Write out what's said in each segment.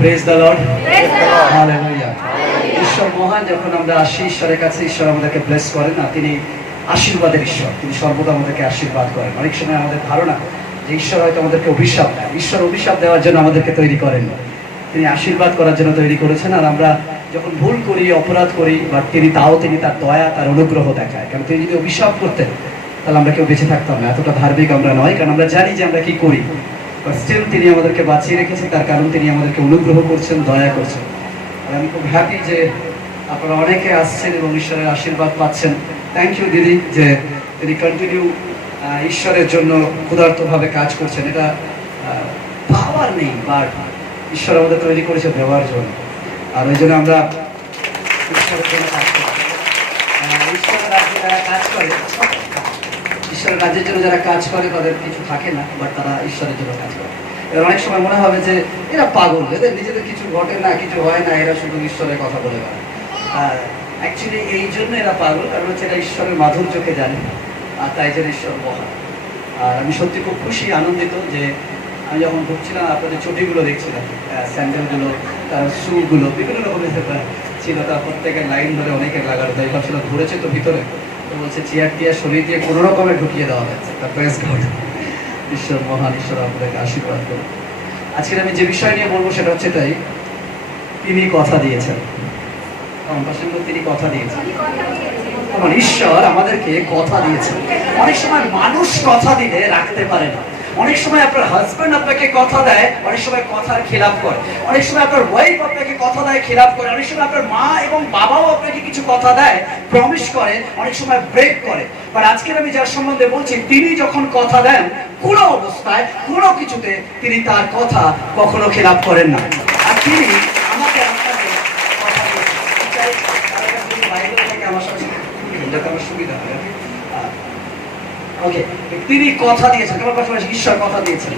Praise the Lord, hallelujah. ঈশ্বর মহান। যখন আমরা আসি ঈশ্বরের কাছে, ঈশ্বর আমাদেরকে ব্লেস করেন না, তিনি আশীর্বাদের ঈশ্বর, তিনি সর্বদা আমাদেরকে আশীর্বাদ করেন। অনেক সময় আমাদের ধারণা যে ঈশ্বর হয়তো আমাদেরকে অভিশাপ দেয়। ঈশ্বর অভিশাপ দেওয়ার জন্য আমাদেরকে তৈরি করেন, তিনি আশীর্বাদ করার জন্য তৈরি করেছেন। আর আমরা যখন ভুল করি, অপরাধ করি, বা তিনি তার দয়া, তার অনুগ্রহ দেখায়। কারণ তিনি যদি অভিশাপ করতেন তাহলে আমরা কেউ বেঁচে থাকতাম না। এতটা ধার্মিক আমরা নয়, কারণ আমরা জানি যে আমরা কি করি। বাট স্টিল তিনি আমাদেরকে বাঁচিয়ে রেখেছেন, তার কারণ তিনি আমাদেরকে অনুগ্রহ করছেন, দয়া করছেন। আর আমি খুব হ্যাপি যে আপনারা অনেকে আসছেন এবং ঈশ্বরের আশীর্বাদ পাচ্ছেন। থ্যাংক ইউ দিদি, যে তিনি কন্টিনিউ ঈশ্বরের জন্য ক্ষুধার্তভাবে কাজ করছেন। এটা পাওয়ার নেই, বাট ঈশ্বর আমাদের তৈরি করেছে দেওয়ার জন্য। আর ওই জন্য আমরা ঈশ্বরের জন্য কাজ করি। ঈশ্বরের রাজ্যে যারা কাজ করে, ঈশ্বরের রাজ্যের জন্য যারা কাজ করে তাদের কিছু থাকে না, বাট তারা ঈশ্বরের জন্য কাজ করে। এবার অনেক সময় মনে হবে যে এরা পাগল, এদের নিজেদের কিছু ঘটে না, কিছু হয় না, এরা শুধু ঈশ্বরের কথা বলে বেড়ায়। আর অ্যাকচুয়ালি এই জন্য এরা পাগল, কারণ হচ্ছে এরা ঈশ্বরের মাধুর্যকে জানে, আর তাই জন্য ঈশ্বর মহান। আর আমি সত্যি খুব খুশি, আনন্দিত যে আমি যখন ঢুকছিলাম আপনাদের চটিগুলো দেখছিলাম, স্যান্ডেলগুলো, তার শুগুলো বিভিন্ন রকমের ছিল। তার প্রত্যেকের লাইন ধরে অনেকের লাগানো, তাই ভাবছিলাম ধরেছে তো ভিতরে, তো বলছে চেয়ার টিয়ার সরিয়ে দিয়ে কোনো রকমে ঢুকিয়ে দেওয়া হয়েছে। তার প্রেস গড, ঈশ্বর মহান, ঈশ্বর আপনাদেরকে আশীর্বাদ করুন। আজকে আমি যে বিষয় নিয়ে বলবো সেটা হচ্ছে তাই, তিনি কথা দিয়েছেন। তিনি কথা দিয়েছেন, আমার ঈশ্বর আমাদেরকে কথা দিয়েছেন। অনেক সময় মানুষ কথা দিলে রাখতে পারে না। অনেক সময় আপনার হাজব্যান্ড আপনাকে কথা দেয়, অনেক সময় কথার খেলাপ করে। অনেক সময় আপনার ওয়াইফ আপনাকে কথা দেয়, খেলাপ করে। অনেক সময় আপনার মা এবং বাবাও আপনাকে কিছু কথা দেয়, প্রমিস করে, অনেক সময় ব্রেক করে। বাট আজকের আমি যার সম্বন্ধে বলছি, তিনি যখন কথা দেন, কোনো অবস্থায় কোনো কিছুতে তিনি তার কথা কখনো খেলাপ করেন না। আর তিনি আমাকে কথা দিয়েছেন। আমার সাথে যাতে আমার সুবিধা হয়। ওকে, তিনি কথা দিয়েছেন, তোমার পাশাপাশি ঈশ্বর কথা দিয়েছেন।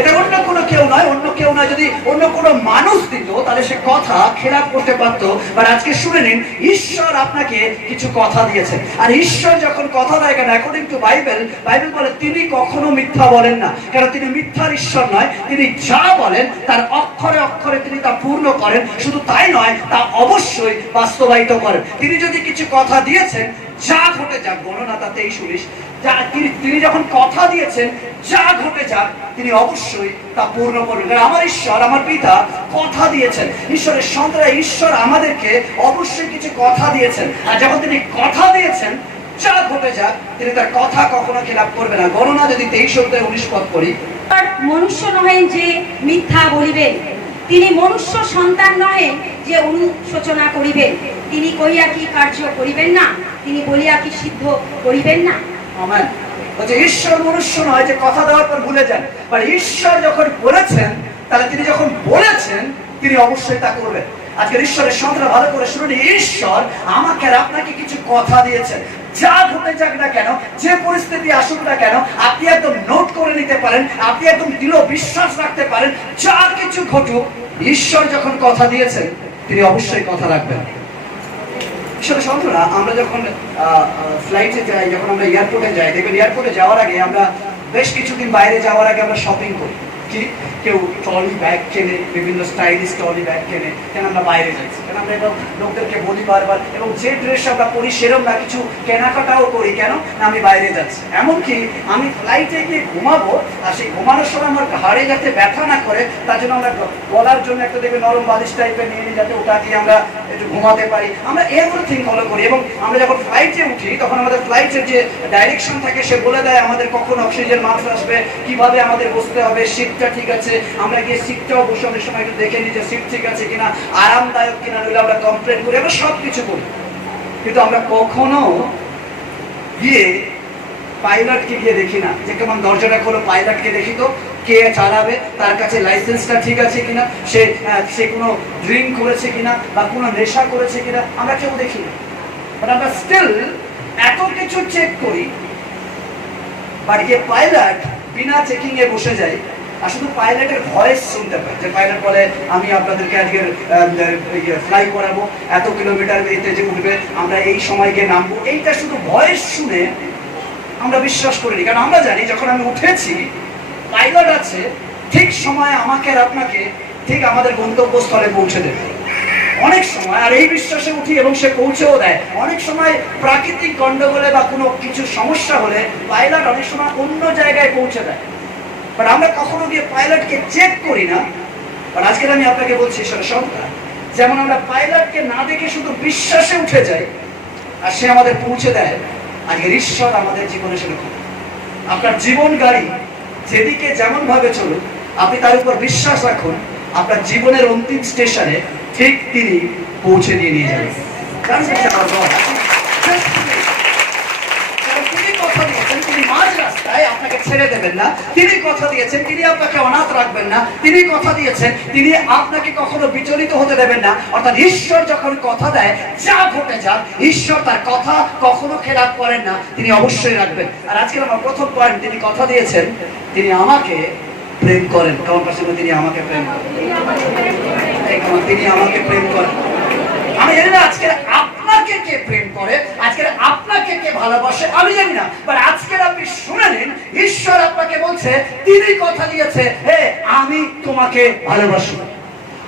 এটা অন্য কোনো কেউ নয়, অন্য কেউ নয়। যদি অন্য কোনো মানুষ দিত তাহলে সে কথা খেলাপ করতে পারতো। বাট আজকে শুনে নিন, ঈশ্বর আপনাকে কিছু কথা দিয়েছেন। আর ঈশ্বর যখন কথা দেয়, কেন অ্যাকর্ডিং টু বাইবেল বলে তিনি কখনো মিথ্যা বলেন না। কারণ তিনি মিথ্যার ঈশ্বর নয়, তিনি যা বলেন তার অক্ষরে অক্ষরে তিনি তা পূর্ণ করেন। শুধু তাই নয়, তা অবশ্যই বাস্তবায়িত করেন। তিনি যদি কিছু কথা দিয়েছেন, যা ঘটে যাক, গণনা তাতে 23-19, তিনি যখন কথা দিয়েছেন, যা ঘটে যাক তিনি অবশ্যই তা পূর্ণ করবেন। কারণ আমার ঈশ্বর, আমার পিতা কথা দিয়েছেন। ঈশ্বরের সন্তানরা, ঈশ্বর আমাদেরকে অবশ্যই কিছু কথা দিয়েছেন। আর যখন তিনি কথা দিয়েছেন, যা ঘটে যাক তিনি তার কথা কখনো খেলাপ করবে না। গণনা যদি 23-19 পদ পড়ি, মনুষ্য নহেন যে মিথ্যা বলিবেন, তিনি মনুষ্য সন্তান নহেন যে অনুশোচনা করিবেন। তিনি কইয়া কি কার্য করিবেন না, তিনি বলিয়া কি সিদ্ধ করিবেন না। আমেন। বলছে ঈশ্বর মনুষ্য নয় যে কথা দেওয়ার পর ভুলে যান। আর ঈশ্বর যখন বলেছেন, তাহলে তিনি যখন বলেছেন তিনি অবশ্যই তা করবেন। আজকের ঈশ্বরের সন্তানরা ভালো করে শুনুন, ঈশ্বর আমাকে আর আপনাকে কিছু কথা দিয়েছেন। যা ঘটে যাক না কেন, যে পরিস্থিতি আসুক না কেন, আপনি একদম নোট করে নিতে পারেন, আপনি একদম দৃঢ় বিশ্বাস রাখতে পারেন, যা কিছু ঘটুক ঈশ্বর যখন কথা দিয়েছেন তিনি অবশ্যই কথা রাখবেন। ঈশ্বরের সন্তানরা, আমরা যখন ফ্লাইটে যাই, যখন আমরা এয়ারপোর্টে যাই, দেখবেন এয়ারপোর্টে যাওয়ার আগে আমরা বেশ কিছুদিন বাইরে যাওয়ার আগে আমরা শপিং করি। কি কেউ ট্রলি ব্যাগ কেনে, বিভিন্ন স্টাইলিশ ট্রলি ব্যাগ কেনে। কেন আমরা বাইরে যাচ্ছি, কেন আমরা এটা লোকদেরকে বলি বারবার। এবং যে ড্রেস আমরা পরি সেরকম না, কিছু কেনাকাটাও করি। কেন না, আমি বাইরে যাচ্ছি। এমনকি আমি ফ্লাইটে গিয়ে ঘুমাবো, আর সেই ঘুমানোর সময় আমার ঘাড়ে যাতে ব্যথা না করে, তার জন্য আমরা গলার জন্য একটা দেখবে নরম বালিশ টাইপের নিয়ে নিই, যাতে ওটা দিয়ে আমরা একটু ঘুমাতে পারি। আমরা এভরিথিং ফলো করি। এবং আমরা যখন ফ্লাইটে উঠি, তখন আমাদের ফ্লাইটের যে ডাইরেকশন থাকে সে বলে দেয় আমাদের কখন অক্সিজেন মাস্ক আসবে, কিভাবে আমাদের বসতে হবে, সিটটা ঠিক আছে। আমরা গিয়ে সিটটাও বসে অনেক সময় একটু দেখে নিই যে সিট ঠিক আছে কিনা, আরামদায়ক কিনা, নইলে আমরা কমপ্লেন করি। আমরা সব কিছু করি, কিন্তু আমরা কখনো গিয়ে পাইলটকে গিয়ে দেখি না যে কেমন দরজাটা খোলো, পাইলটকে দেখি তো কে চালাবে, তার কাছে লাইসেন্সটা ঠিক আছে কিনা, সে কোনো ড্রিঙ্ক করেছে কিনা বা কোনো নেশা করেছে কিনা, আমরা কেউ দেখি না। বাট আমরা স্টিল এত কিছু চেক করি। বাট গিয়ে পাইলট বিনা চেকিং এ বসে যায়, আর শুধু পাইলটের ভয়েস শুনতে পাই যে পাইলট বলে আমি আপনাদেরকে আজকে ফ্লাই করাবো, এত কিলোমিটার এতে যে উঠবে, আমরা এই সময় গিয়ে নামবো। এইটা শুধু ভয়েস শুনে আমরা বিশ্বাস করিনি। কারণ আমরা জানি যখন আমি উঠেছি, পাইলট আছে, ঠিক সময় আমাকে আর আপনাকে ঠিক আমাদের গন্তব্যস্থলে পৌঁছে দেবে অনেক সময়। আর এই বিশ্বাসে উঠি এবং সে পৌঁছেও দেয়। অনেক সময় প্রাকৃতিক গন্ডগোলে বা কোনো কিছু সমস্যা হলে পাইলট অনেক সময় অন্য জায়গায় পৌঁছে দেয়, বাট আমরা কখনো গিয়ে পাইলটকে চেক করি না। বাট আজকের আমি আপনাকে বলছি ঈশ্বরের সন্তান, যেমন আমরা পাইলটকে না দেখে শুধু বিশ্বাসে উঠে যাই আর সে আমাদের পৌঁছে দেয়, আজকের ঈশ্বর আমাদের জীবনে সেরকম। আপনার জীবন গাড়ি যেদিকে যেমন ভাবে চলুক, আপনি তার উপর বিশ্বাস রাখুন, আপনার জীবনের অন্তিম স্টেশনে ঠিক তিনি পৌঁছে দিয়ে নিয়ে যাবেন। তিনি কথা দিয়েছেন তিনি মাঝ রাস্তায় আপনাকে ছেড়ে দেবেন না, তিনি কথা দিয়েছেন তিনি আপনাকে অনাথ রাখবেন না, তিনি কথা দিয়েছেন তিনি আপনাকে কখনো বিচলিত হতে দেবেন না। অর্থাৎ ঈশ্বর যখন কথা দেয় যা ঘটে যাক, ঈশ্বর তার কথা কখনো খেলাপ করেন না, তিনি অবশ্যই রাখবেন। আর আজকের আমার প্রথম পয়েন্ট, তিনি কথা দিয়েছেন তিনি আমাকে প্রেম করেন। কেমন পাশে তিনি আমাকে প্রেম করেন, তিনি আমাকে প্রেম করেন। আমি জানি না আজকের আপনাকে কে প্রেম করে, আজকের আপনাকে কে ভালোবাসে আমি জানি না, বাট আজকের আপনি শুনে নিন, ঈশ্বর আপনাকে বলছে তিনি কথা দিয়েছে, হে আমি তোমাকে ভালোবাসি।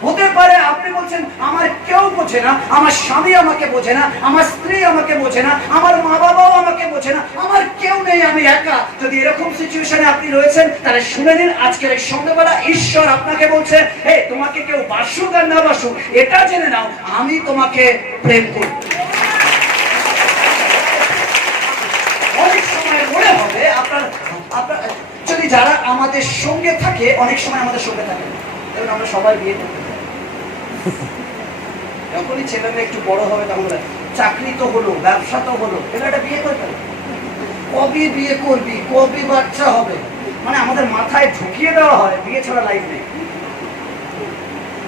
হতে পারে আপনি বলছেন আমার কেউ বোঝে না, আমার স্বামী আমাকে বোঝে না, আমার স্ত্রী আমাকে বোঝে না, আমার মা বাবাও আমাকে বোঝে না, আমার কেউ নেই, আমি একা। যদি এরকম সিচুয়েশনে আপনি রয়েছেন তাহলে শুনে নিন, আজকের এই সন্ধ্যাবেলা ঈশ্বর আপনাকে বলছে, হে তোমাকে কেউ বাসুক আর না বাসুক এটা জেনে নাও আমি তোমাকে প্রেম করি। অনেক সময় মনে হবে আপনার আপনার যদি যারা আমাদের সঙ্গে থাকে, অনেক সময় আমাদের সঙ্গে থাকে, এবং আমরা সবাই বিয়ে করতে চাই। যখনই ছেলে মেয়ে একটু বড় হবে তখন চাকরি তো হলো, ব্যবসা তো হলো, এটা একটা বিয়ে করতে হবে। কবে বিয়ে করবি, কবে বাচ্চা হবে, মানে আমাদের মাথায় ঢুকিয়ে দেওয়া হয় বিয়ে ছাড়া লাইফ নেই।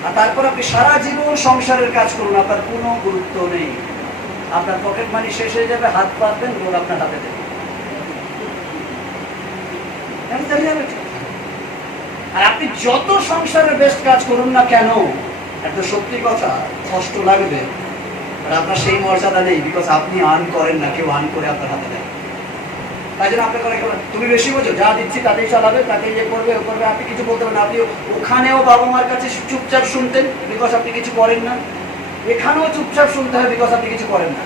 আর তারপর আপনি সারা জীবন সংসারের কাজ করুন, আপনার কোনো গুরুত্ব নেই। আপনার পকেট মানি শেষ হয়ে যাবে, হাত পাতবেন রোড আপনার হাতে দেবে। আর আপনি যত সংসারের বেস্ট কাজ করুন না কেন, একটা সত্যি কথা, কষ্ট লাগবে, আর আপনার সেই মর্যাদা নেই, বিকজ আপনি আর্ন করেন না, কেউ আর্ন করে আপনার হাতে দেয়। তাই জন্য আপনাকে অনেক তুমি বেশি বোঝো, যা দিচ্ছি তাতেই চালাবে, তাতেই ইয়ে করবে ও করবে, আপনি কিছু বলতে পারেন। আপনি ওখানেও বাবা মার কাছে চুপচাপ শুনতেন বিকজ আপনি কিছু করেন না, এখানেও চুপচাপ শুনতে হয় বিকজ আপনি কিছু করেন না।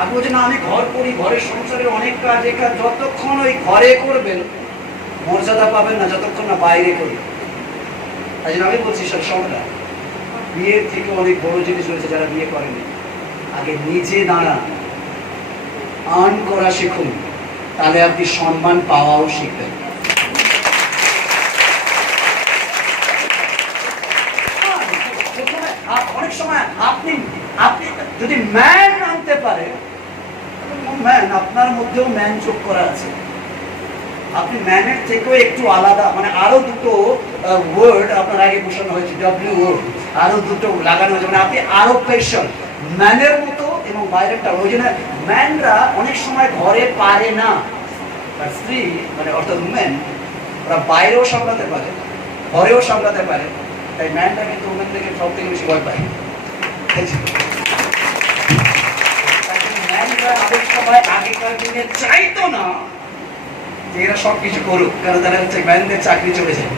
আপনি বলছেন না আমি ঘর করি, ঘরের সংসারের অনেক কাজ, এ কাজ, যতক্ষণ ওই ঘরে করবেন মর্যাদা পাবেন না যতক্ষণ না বাইরে করি। তাই জন্য আমি বলছি সব সময় বিয়ের থেকে অনেক বড় জিনিস রয়েছে যারা বিয়ে করেনি, আগে নিজে দাঁড়ান, আর্ন করা শিখুন, তাহলে আপনি সম্মান পাওয়াও শিখবেন। অনেক সময় আপনি আপনি যদি ম্যান আনতে পারে, ম্যান আপনার মধ্যেও ম্যান যোগ করা আছে, আপনি ম্যানের থেকেও একটু আলাদা, মানে আরো দুটো ওয়ার্ড আপনার আগে বসানো হয়েছে, ডব্লিউ ওয়ার্ড, আরো দুটো লাগানো হয়েছে, মানে আপনি আরো স্পেশাল ম্যানের মতো। এবং বাইরেটা ওই জন্য ম্যানরা অনেক সময় ঘরে পারে না, স্ত্রী মানে অর্থাৎ উমেন ওরা বাইরেও সামলাতে পারে, ঘরেও সামলাতে পারে। তাই ম্যানরা কিন্তু উমেন থেকে সব থেকে বেশি ভয় পায়। ম্যানরা আগের সময় আগেকার দিনে চাইতো না যে এরা সবকিছু করুক, কারণ তারা হচ্ছে ম্যানদের চাকরি চলে যায়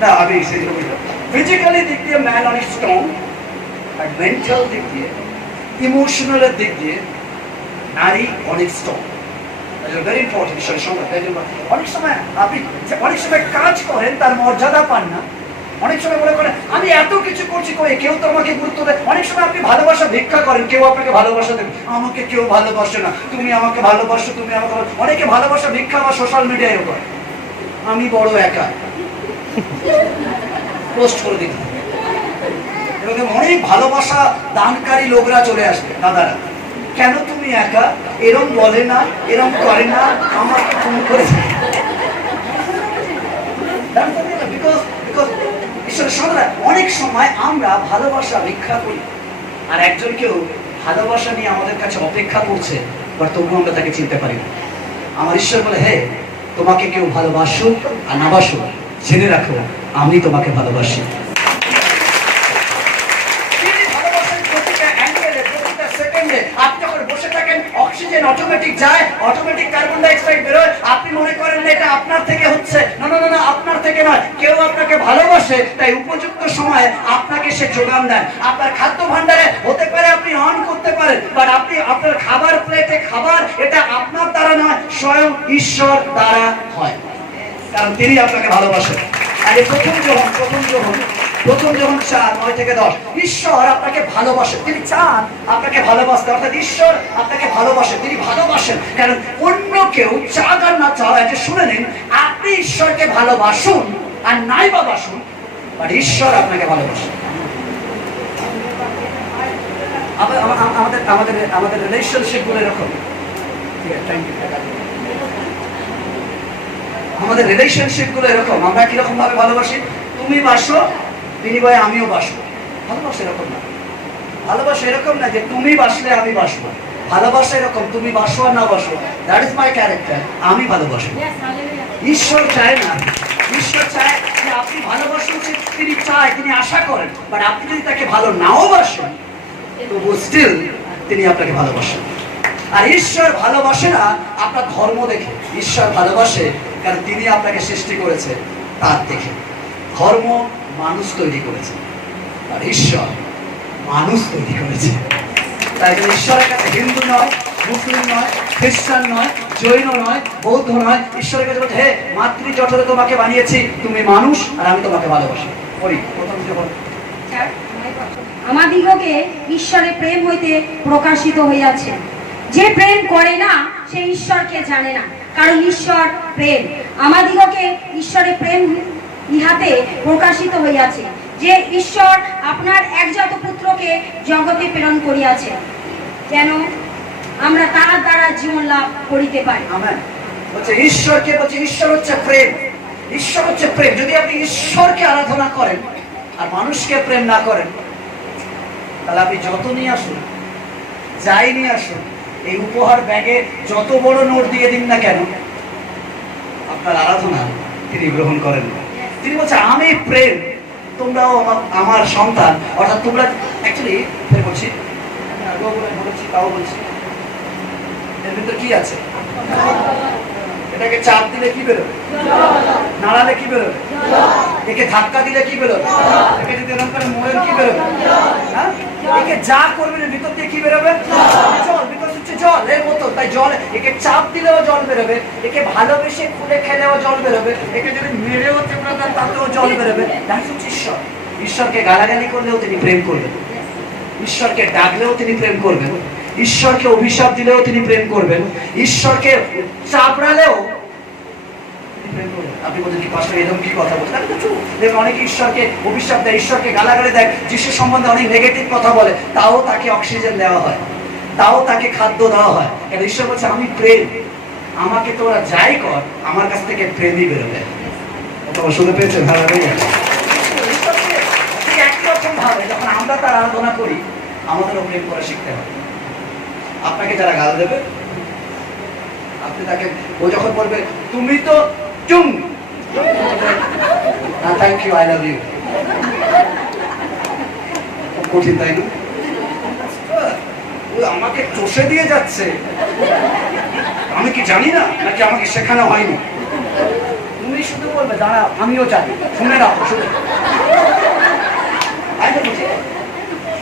না। আমি ফিজিক্যালি দিক দিয়ে ম্যান অনেক স্ট্রং, আর মেন্টাল দিক দিয়ে, ইমোশনালের দিক দিয়ে নারী অনেক স্ট্রং। ভেরি ইম্পর্টেন্ট ঈশ্বরের সঙ্গে। অনেক সময় আপনি অনেক সময় কাজ করেন তার মর্যাদা পান না, অনেক সময় মনে করেন আমি এত কিছু করছি করে কেউ তো আমাকে গুরুত্ব দেয়। অনেক সময় আপনি ভালোবাসা ভিক্ষা করেন, কেউ আপনাকে ভালোবাসা দেবে, আমাকে কেউ ভালোবাসে না, তুমি আমাকে ভালোবাসো, তুমি আমাকে। অনেকে ভালোবাসা ভিক্ষা বা সোশ্যাল মিডিয়ায় করে, আমি বড় একা পোস্ট করে দিন, এবং অনেক ভালোবাসা দানকারী লোকরা চলে আসবে, দাদারা কেন তুমি একা, এরম বলে না, এরম করে না, আমাকে ফোন করে। অনেক সময় আমরা ভালোবাসা ভিক্ষা করি, আর একজনকেও ভালোবাসা নিয়ে আমাদের কাছে অপেক্ষা করছে, বাট তবুও আমরা তাকে চিনতে পারি না। আমার ঈশ্বর বলে, হে তোমাকে কেউ ভালোবাসুক আর না বাসুক, জেনে রাখো আমি তোমাকে ভালোবাসি। আপনি যখন বসে থাকেন অক্সিজেন অটোমেটিক অটোমেটিক যায়, অটোমেটিক কার্বন ডাই অক্সাইড বেরোয়। আপনি মনে করেন না এটা আপনার থেকে হচ্ছে, না না না, আপনার থেকে নয়। কেউ আপনাকে ভালোবাসে, তাই উপযুক্ত সময়ে আপনাকে সে যোগান দেয়। আপনার খাদ্য ভান্ডারে হতে পারে আপনি অন করতে পারেন, বাট আপনি আপনার খাবার প্লেটে খাবার, এটা আপনার দ্বারা নয়, স্বয়ং ঈশ্বর দ্বারা হয়, কারণ তিনি আপনাকে ভালোবাসেন। আর এই প্রথম যখন 4:9-10, ঈশ্বর আপনাকে ভালোবাসেন, তিনি চান আপনাকে ভালোবাসতে, অর্থাৎ ঈশ্বর আপনাকে ভালোবাসেন, তিনি ভালোবাসেন। কারণ অন্য কেউ চাক আর না চাও, যে শুনে নিন, আপনি ঈশ্বরকে ভালোবাসুন আর নাই বা বাসুন, বাট ঈশ্বর আপনাকে ভালোবাসেন। আমাদের রিলেশনশিপ গুলো এরকম, আমাদের রিলেশনশিপ গুলো এরকম। আমরা কিরকম ভাবে ভালোবাসি? তুমি বাসো, বিনিময়ে আমিও বাসবো। ভালোবাসা এরকম না, ভালোবাসা এরকম না যে তুমি বাসলে আমি বাসবো। ভালোবাসা এরকম, তুমি বাসো আর না বাসো, দ্যাট ইজ মাই ক্যারেক্টার, আমি ভালোবাসবো। ঈশ্বর চায় না, ঈশ্বর চায় যে আপনি ভালোবাসুন, তিনি চায়, তিনি আশা করেন, বাট আপনি যদি তাকে ভালো নাও বাসেন, তবু স্টিল তিনি আপনাকে ভালোবাসেন। আর ঈশ্বর ভালোবাসে না আপনার ধর্ম দেখে, ঈশ্বর ভালোবাসে কারণ তিনি আপনাকে সৃষ্টি করেছে তার দেখে। ধর্ম মানুষ তৈরি করেছে, আর ঈশ্বর মানুষ তৈরি করেছে। তাই জন্য ঈশ্বরের কাছে হিন্দু নয়, মুসলিম নয়, খ্রিস্টান নয়, জৈন নয়, বৌদ্ধ নয়, ঈশ্বরের কাছে বলছে, হে মাতৃ জঠরে তোমাকে বানিয়েছি, তুমি মানুষ আর আমি তোমাকে ভালোবাসি। পড়ি প্রথম যখন আমাদিগকে ঈশ্বরের প্রেম হইতে প্রকাশিত হইয়াছে। যে প্রেম করে না সে ঈশ্বরকে জানে না, কারণ ঈশ্বর প্রেম। আমাদিগকে ঈশ্বরের প্রেম ইহাতে প্রকাশিত হইয়াছে যে ঈশ্বর আপনার একজাত পুত্রকে জগতে প্রেরণ করিয়াছে, যেন আমরা তার দ্বারা জীবন লাভ করিতে পারি। আমেন। বলছে ঈশ্বরকে, বলছে ঈশ্বর হচ্ছে প্রেম, ঈশ্বর হচ্ছে প্রেম। যদি আপনি ঈশ্বরকে আরাধনা করেন আর মানুষকে প্রেম না করেন, তাহলে আপনি যত নিয়ে আসুন, যাই নিয়ে আসুন, এই উপহার ব্যাগে যত বড় নোট দিয়ে দিন না কেন, আপনার আরাধনা তিনি গ্রহণ করেন না। তিনি বলছে আমি প্রেম, তোমরাও আমার সন্তান। অর্থাৎ তোমরা অ্যাকচুয়ালি বলছি, বলেছি, তাও বলছি, এর ভিতরে কি আছে? এটাকে চাপ দিলে কি বেরোবে? নাড়ালে কি বেরোবে? একে ধাক্কা দিলে কি বেরোবে? একে যদি এরকম করে মোড়েন কি বেরোবে? হ্যাঁ, একে যা করবেন ভিতর দিয়ে কি বেরোবে? জল। ভিতর হচ্ছে জল এর মতো, তাই জল, একে চাপ দিলেও জল বেরোবে, একে ভালোবেসে খুলে খেলেও জল বেরোবে, একে যদি মেরেও চেপড়া দেন তাতেও জল বেরোবে। দ্যাটস হচ্ছে ঈশ্বর। ঈশ্বরকে গালাগালি করলেও তিনি প্রেম করবেন, ঈশ্বরকে ডাকলেও তিনি প্রেম করবেন, ঈশ্বরকে অভিশাপ দিলেও তিনি প্রেম করবেন, ঈশ্বরকে চাপড়ালেও তিনি প্রেম করবেন। আপনি বলছেন কি পাস্টার এরকম কি কথা বলছেন? আমি তো চুপ। দেখুন, অনেকে ঈশ্বরকে অভিশাপ দেয়, ঈশ্বরকে গালাগালি দেয়, যিশু সম্বন্ধে অনেক নেগেটিভ কথা বলে, তাও তাকে অক্সিজেন দেওয়া হয়, তাও তাকে খাদ্য দেওয়া হয়। কারণ ঈশ্বর বলছে আমি প্রেম, আমাকে তোরা যাই কর, আমার কাছ থেকে প্রেমই বেরোবে। তোমরা শুনে পেয়েছেন? হালেলুয়া। ঠিক একই রকম ভাবে যখন আমরা তার আরাধনা করি, আমাদেরও প্রেম করে শিখতে হবে। আপনাকে যারা গাল দেবে, আপনি তাকে, ও যখন বলবে তুমি তো চুম, না thank you, I love you, কঠিন তাই না? ও আমাকে চষে দিয়ে যাচ্ছে, আমি কি জানি না নাকি আমাকে শেখানো হয়নি? তুমি শুধু বলবে দাঁড়া আমিও জানি, শুনে রাখো, শুনে।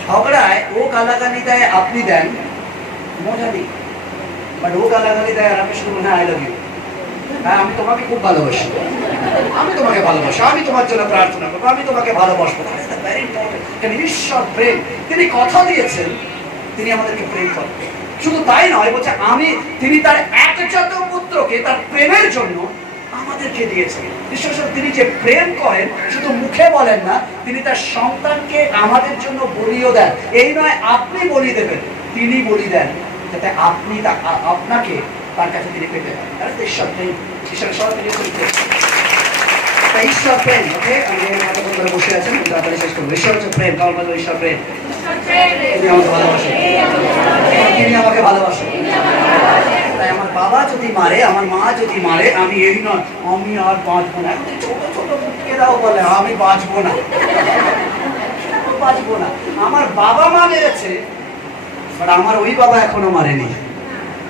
ঝগড়ায় ও গালাগালি দেয়, আপনি দেন, মজা নেই। বাট ও গালাগালি দেয় আর আপনি শুধু মনে হয় আই লাভ ইউ, হ্যাঁ আমি তোমাকে খুব ভালোবাসি, আমি তোমাকে ভালোবাসি, আমি তোমার জন্য প্রার্থনা করবো, আমি তোমাকে ভালোবাসবো। ঈশ্বর প্রেম, তিনি কথা দিয়েছেন তিনি আমাদেরকে প্রেম করেন। শুধু তাই নয়, বলছে তিনি তার একজাত পুত্রকে তার প্রেমের জন্য আমাদেরকে দিয়েছেন। ঈশ্বর তিনি যে প্রেম করেন শুধু মুখে বলেন না, তিনি তার সন্তানকে আমাদের জন্য বলিও দেন। এই নয় আপনি বলি দেবেন, তিনি বলি দেন, যাতে আপনি আপনাকে তার কাছে তিনি পেতে পারেন। ঈশ্বর প্রেম, ঈশ্বরের সরাসরি ঈশ্বর প্রেম। ওকে, আমি বসে আছেন, তাড়াতাড়ি শেষ করবো। ঈশ্বর হচ্ছে প্রেম, কারণ বলবো ঈশ্বর প্রেম, তিনি আমাকে ভালোবাসেন, তিনি আমাকে ভালোবাসেন। তাই আমার বাবা যদি মারে, আমার মা যদি মারে, আমি এই নয় আমি আর বাঁচবো না। ছোট ছোট মুখেরাও বলে আমি বাঁচবো না, বাঁচবো না। আমার বাবা মা মেরেছে, বাট আমার ওই বাবা এখনো মারেনি,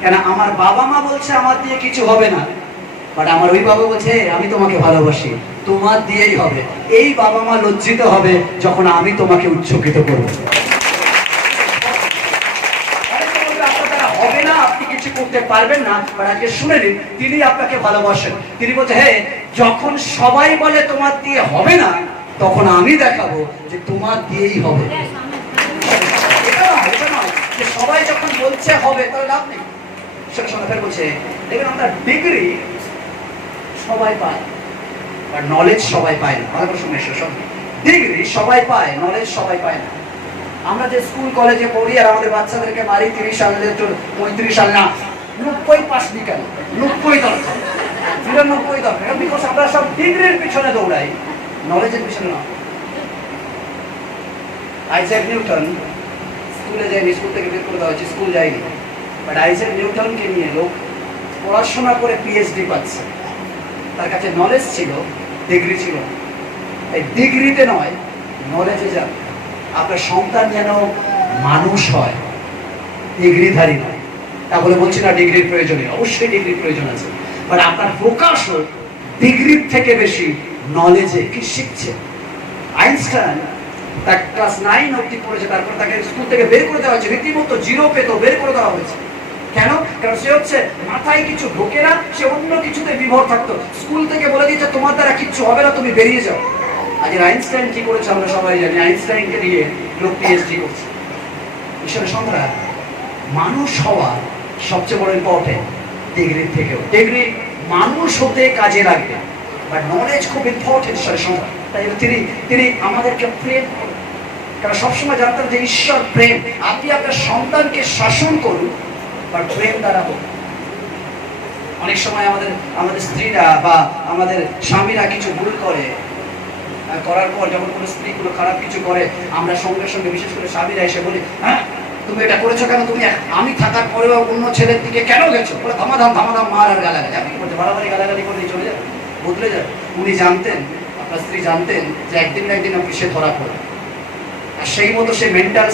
কেন আমার বাবা মা বলছে আমার দিয়ে কিছু হবে না, বাট আমার ওই বাবা বলছে আমি তোমাকে ভালোবাসি, তোমার দিয়েই হবে। এই বাবা মা লজ্জিত হবে যখন আমি তোমাকে উচ্চকিত করবো। হবে না, আপনি কিছু করতে পারবেন না, বাট আজকে শুনে নিন, তিনি আপনাকে ভালোবাসেন। তিনি বলছে হ্যাঁ, যখন সবাই বলে তোমার দিয়ে হবে না, তখন আমি দেখাবো যে তোমার দিয়েই হবে। এটা নয় যে সবাই যখন বলছে হবে তাহলে লাভ নেই। সেটা সঙ্গে ফের বলছে দেখবেন আমরা ডিগ্রি সবাই পায়, বাট নলেজ সবাই পায় না। ভালো করে শুনে সব ডিগ্রি সবাই পায়, নলেজ সবাই পায় না। আমরা যে স্কুল কলেজে পড়ি আর আমাদের বাচ্চাদেরকে মারি 30 সাল 35 সাল না 90 পাস বিকাল 90 দরকার 99 দরকার, বিকজ আমরা সব ডিগ্রির পিছনে দৌড়াই, নলেজের পিছনে না। আইজ্যাক নিউটন স্কুলে যায়নি, স্কুল থেকে বের করে দেওয়া হয়েছে, স্কুল যায়নি, বাট আইজ্যাক নিউটনকে নিয়ে লোক পড়াশোনা করে পিএইচডি পাচ্ছে। তার কাছে নলেজ ছিল, ডিগ্রি ছিল। এই ডিগ্রিতে নয়, নলেজে যান। আপনার সন্তান যেন মানুষ হয়, ডিগ্রিধারী নয়। তা বলে বলছি না ডিগ্রির প্রয়োজনে, অবশ্যই ডিগ্রির প্রয়োজন আছে, বাট আপনার ফোকাস হোক ডিগ্রির থেকে বেশি নলেজে। কি শিখছে? আইনস্টাইন তার ক্লাস 9 অবধি পড়েছে, তারপর তাকে স্কুল থেকে বের করে দেওয়া হয়েছে, রীতিমতো 0 পেত, বের করে দেওয়া হয়েছে। কেন? কারণ সে হচ্ছে মাথায় কিছু ঢোকে না, সে অন্য কিছুতে বিভোর থাকতো। স্কুল থেকে বলে দিয়েছে তোমার দ্বারা কিচ্ছু হবে না, তুমি বেরিয়ে যাও। আজ আইনস্টাইন কি করেছে আমরা সবাই জানি, আইনস্টাইনকে নিয়ে লোক পিএইচডি করছে। ঈশ্বরের সন্তানরা, মানুষ হওয়া সবচেয়ে বড় ইম্পর্টেন্ট ডিগ্রির থেকেও। ডিগ্রি মানুষ হতে কাজে লাগবে, বাট নলেজ খুব ইম্পর্টেন্ট ঈশ্বরের সন্তান। তাই তিনি আমাদেরকে প্রেম করেন, কারণ সবসময় জানতাম যে ঈশ্বর প্রেম। আপনি আপনার সন্তানকে শাসন করুন, বাট প্রেম দ্বারা হোক। অনেক সময় আমাদের স্ত্রীরা বা আমাদের স্বামীরা কিছু ভুল করে, করার পর যখন কোনো স্ত্রী কোনো খারাপ কিছু করে, আমরা সঙ্গে সঙ্গে বিশেষ করে স্বামীরা এসে বলি হ্যাঁ তুমি এটা করেছো কেন, তুমি আমি থাকার পরেও অন্য ছেলের দিকে কেন গেছো, বলে ধামাধাম মার আর গালাগালি। আপনি কি বলতে বাড়াবাড়ি গালাগালি করে চলে যাবে, বদলে যাবে। উনি জানতেন, আপনার স্ত্রী জানতেন যে একদিন না একদিন সে ধরা পড়ে, আর সেই মতো সে মেন্টাল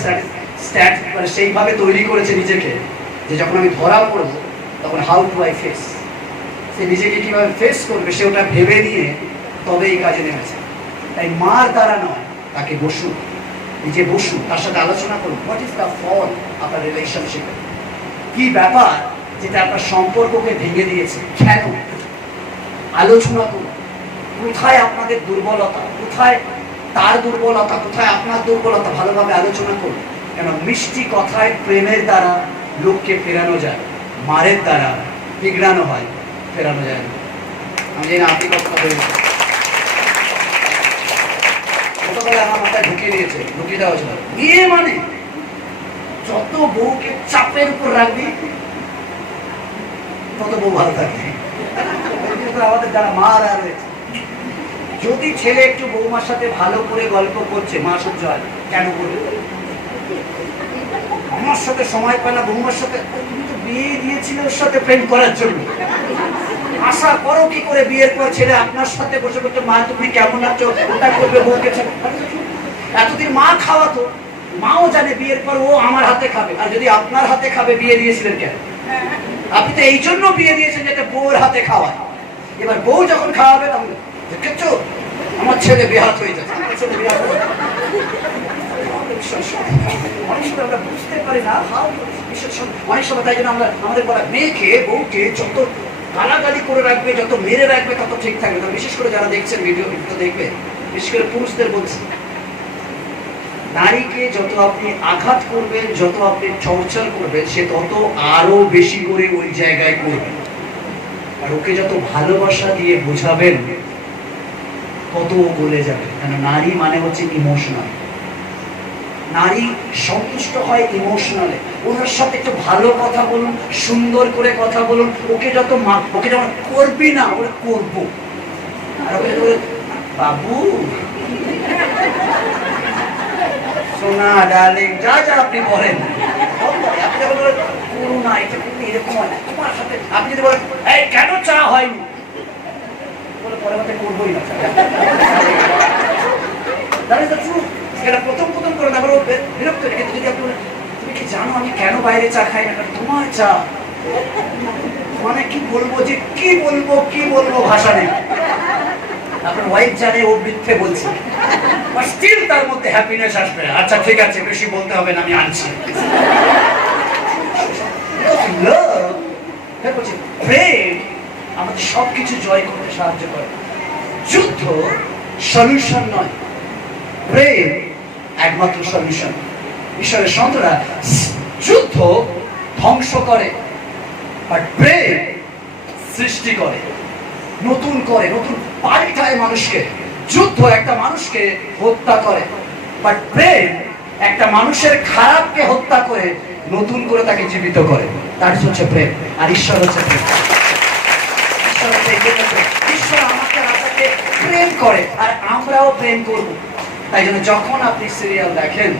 স্ট্যাট মানে সেইভাবে তৈরি করেছে নিজেকে যে যখন আমি ধরা পড়বো তখন হাউ টু আই ফেস, সে নিজেকে কিভাবে ফেস করবে সে ওটা ভেবে নিয়ে তবে এই কাজে নেমেছে। তাই মার দ্বারা নয়, তাকে বসুন, নিজে বসুন, তার সাথে আলোচনা করুন। হোয়াট ইজ দ্য ফল আপনার রিলেশনশিপে, কি ব্যাপার যেটা আপনার সম্পর্ককে ভেঙে দিয়েছে, কেন? আলোচনা করুন। কোথায় আপনাদের দুর্বলতা, কোথায় তার দুর্বলতা, কোথায় আপনার দুর্বলতা, ভালোভাবে আলোচনা করুন। কেন মিষ্টি কথায় প্রেমের দ্বারা লোককে ফেরানো যায়, মারের দ্বারা বিগড়ানো হয়, ফেরানো যায় না। আমি জানি আপনি কথা বলেছেন, ছোটবেলায় আমার মাথায় ঢুকিয়ে দিয়েছে, ঢুকিয়ে দেওয়া হয়েছিল বিয়ে মানে যত বউকে চাপের উপর রাখবি তত বউ ভালো থাকবে। আমাদের যারা মারা রয়েছে, যদি ছেলে একটু বৌমার সাথে ভালো করে গল্প করছে, মা সহ্য হয়, কেন করবে? আমার সাথে সময় পায় না, বৌমার সাথে। তুমি তো বিয়ে দিয়েছিলে ওর সাথে প্রেম করার জন্য, আশা করো কি করে বিয়ের পর ছেলে আপনার সাথে বসে বলছে মা তুমি কেমন আছো, ওটা করবে বউকে। এতদিন মা খাওয়াতো, মাও জানে বিয়ের পর ও আমার হাতে খাবে, আর যদি আপনার হাতে খাবে বিয়ে দিয়েছিলেন কেন? আপনি তো এই জন্য বিয়ে দিয়েছেন যাতে বউর হাতে খাওয়ায়। এবার বউ যখন খাওয়াবে তখন দেখেছো আমার ছেলে বেহাত হয়ে যাচ্ছে, আমার ছেলে বেহাত হয়ে যাচ্ছে। অনেক সময় আমরা বুঝতে পারি না, অনেক সময় তাই জন্য আমরা আমাদের বলা মেয়েকে বউকে যত গালাগালি করে রাখবে, যত মেরে রাখবে তত ঠিক থাকবে। বিশেষ করে যারা দেখছেন ভিডিও দেখবে, বিশেষ করে পুরুষদের বলছি, নারীকে যত আপনি আঘাত করবেন, যত আপনি টর্চার করবেন, সে তত আরো বেশি করে ওই জায়গায় করবে। আর ওকে যত ভালোবাসা দিয়ে বোঝাবেন তত ও গলে যাবে। কেন নারী মানে হচ্ছে ইমোশনাল, নারী সন্তুষ্ট হয় ইমোশনালে। ওনার সাথে একটু ভালো কথা বলুন, সুন্দর করে কথা বলুন। ওকে যখন করবি না, ওরা করবো। আর ওকে বাবু সোনা ডার্লিং যা যা আপনি বলেন, আপনি যখন করুন না, এটা কিন্তু এরকম হয় তোমার সাথে। আপনি যদি বলেন এই কেন চা হয়নি, বলে পরে মাথায় করবোই না। এটা প্রথম করে তারপরে বিরক্ত। কিন্তু যদি আপনি তুমি কি জানো আমি কেন বাইরে চা খাই না, তোমার চা মানে কি বলবো, যে কি বলবো ভাষা নেই। আপনার ওয়াইফ জানে ও মিথ্যে বলছে, স্টিল তার মধ্যে হ্যাপিনেস আসবে। আচ্ছা ঠিক আছে, বেশি বলতে হবে না, আমি আনছি। প্রেম আমাদের সবকিছু জয় করতে সাহায্য করে। যুদ্ধ সলিউশন নয়, প্রেম একমাত্র সলিউশন। ঈশ্বরের সন্তানরা, যুদ্ধ ধ্বংস করে, বাট প্রেম সৃষ্টি করে, নতুন করে, নতুন পাল্টায় মানুষকে। যুদ্ধ একটা মানুষকে হত্যা করে, বাট প্রেম একটা মানুষের খারাপকে হত্যা করে নতুন করে তাকে জীবিত করে। তার হচ্ছে প্রেম। আর ঈশ্বর হচ্ছে প্রেম। ঈশ্বর আমাকে আপনাকে প্রেম করে, আর আমরাও প্রেম করব। তাই জন্য যখন আপনি সিরিয়াল দেখেন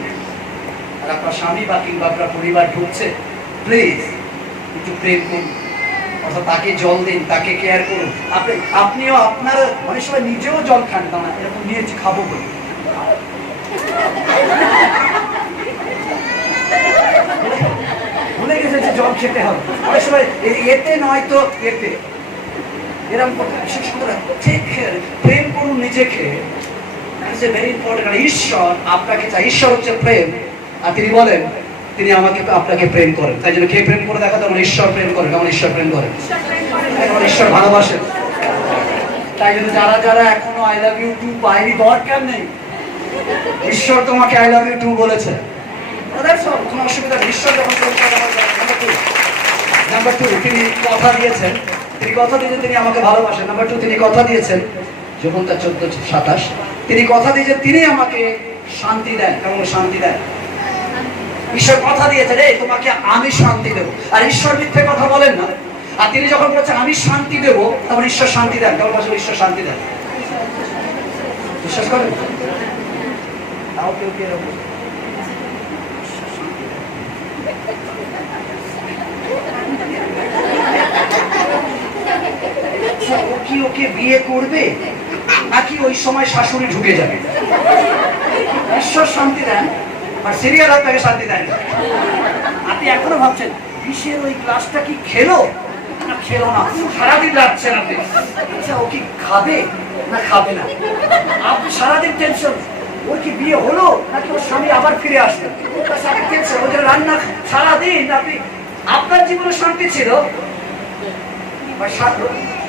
আর আপনার স্বামী বা কিংবা আপনার পরিবার ঢুকছে, প্লিজ একটু প্রেম করুন, অর্থাৎ তাকে জল দিন, তাকে কেয়ার করুন। আপনিও আপনার অনেক সময় নিজেও জল খান, তা না এরকম নিয়েছি খাবো বলে, ভুলে গেছে যে জল খেতে হবে। অনেক সময় এতে নয় তো এতে, এরকম বিশেষ করে প্রেম করুন নিজেকে। Very important. ঈশ্বর আপনাকে চাই, ঈশ্বর হচ্ছে প্রেম, আর তিনি বলেন তিনি আপনাকে প্রেম করেন। তাই জন্য কে প্রেম করে দেখা, তেমন ঈশ্বর প্রেম করেন। কেমন ঈশ্বর প্রেম করেন, ঈশ্বর ভালোবাসেন। তাই জন্য যারা এখনো আই লাভ ইউ টু পায়নি, দরকার নেই, ঈশ্বর তোমাকে আই লাভ ইউ টু বলেছে, কোনো অসুবিধা নেই। ঈশ্বর যখন নাম্বার টু, তিনি কথা দিয়েছেন, তিনি আমাকে ভালোবাসেন। নাম্বার টু, তিনি কথা দিয়েছেন, যখন তার 14:27, তিনি কথা দিয়েছেন তিনি আমাকে শান্তি দেন। কেমন শান্তি দেন? ঈশ্বর কথা দিয়েছেন, এই তোমাকে আমি শান্তি দেবো। আর ঈশ্বর মিথ্যে কথা বলেন না। আর তিনি যখন বলছেন আমি শান্তি দেবো, তখন ঈশ্বর শান্তি দেন। কেমন বলছেন ঈশ্বর শান্তি দেন? বিশ্বাস করেন? তাও কেউ কেউ ওকে বিয়ে করবে নাকি ওই সময় শাশুড়ি ঢুকে যাবে? ঈশ্বর শান্তি দেন, আর সিরিয়াল আপনাকে শান্তি দেন। আপনি এখনো ভাবছেন বিষের ওই গ্লাসটা কি খেলো না খেলো না, সারাদিন রাখছেন আপনি। আচ্ছা ও কি খাবে না খাবে না, আপনি সারাদিন টেনশন, ওর কি বিয়ে হলো নাকি ওর স্বামী আবার ফিরে আসবে, টেনশন, ওদের রান্না সারাদিন। আপনি আপনার জীবনে শান্তি ছিল,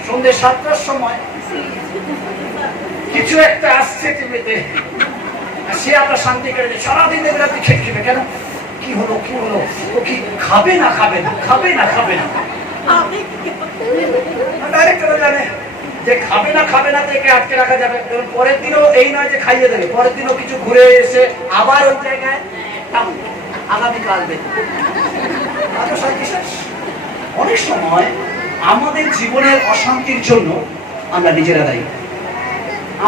সন্ধ্যে 7টার সময় কিছু একটা আসছে টিভিতে, সে আপনার শান্তি কেড়ে। সারাদিন দেখবেন আপনি খেয়ে কেন, কি হলো ও কি খাবে না খাবে না, খাবে না খাবে না। ডাইরেক্টর জানে যে খাবে না থেকে আটকে রাখা যাবে। পরের দিনও এই নয় যে খাইয়ে দেবে, পরের দিনও কিছু ঘুরে এসে আবার ওই জায়গায় আগামীকাল দেবে। অনেক সময় আমাদের জীবনের অশান্তির জন্য আমরা নিজেরা দায়ী।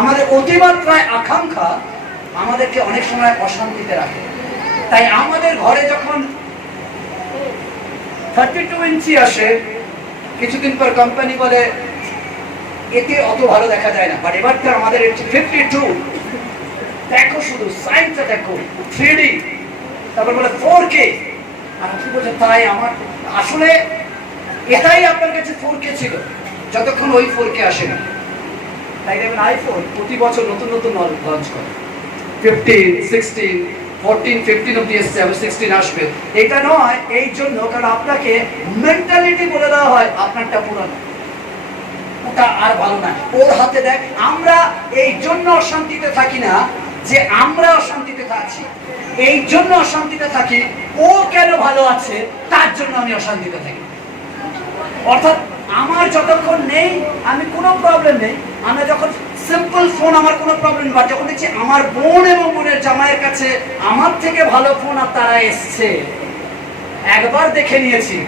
আমাদের অতিমাত্রায় আকাঙ্ক্ষা আমাদেরকে অনেক সময় অশান্তিতে রাখে। তাই আমাদের ঘরে যখন 32 ইঞ্চি আসে, কিছুদিন পর কোম্পানি বলে এতে অত ভালো দেখা যায় না, বাট এবারকার আমাদের 52। দেখো শুধু সাইজটা দেখো, 3D, তারপর বলে 4K। আর আপনি বলছেন তাই আমার আসলে এটাই আপনার কাছে 4K ছিল যতক্ষণ ওই 4K আসেনি। তাই দেখবেন আইফোন প্রতি বছর নতুন লঞ্চ করে, 15, 16, 14, 15 অব্দি এসছে, আবার 16 আসবে। এটা নয় এই জন্য কারণ আপনাকে মেন্টালিটি বলে দেওয়া হয় আপনারটা পুরানো, ওটা আর ভালো না, ওর হাতে দেখ। আমরা এই জন্য অশান্তিতে থাকি না যে আমরা অশান্তিতে আছি, এই জন্য অশান্তিতে থাকি ও কেন ভালো আছে তার জন্য আমি অশান্তিতে থাকি। অর্থাৎ আমার যতক্ষণ নেই আমি কোনো প্রবলেম নেই, আমরা যখন সিম্পল ফোন আমার কোনো প্রবলেম, বা যখন দেখছি আমার বোন এবং বোনের জামাইয়ের কাছে আমার থেকে ভালো ফোন আর তারা এসছে, একবার দেখে নিয়েছি,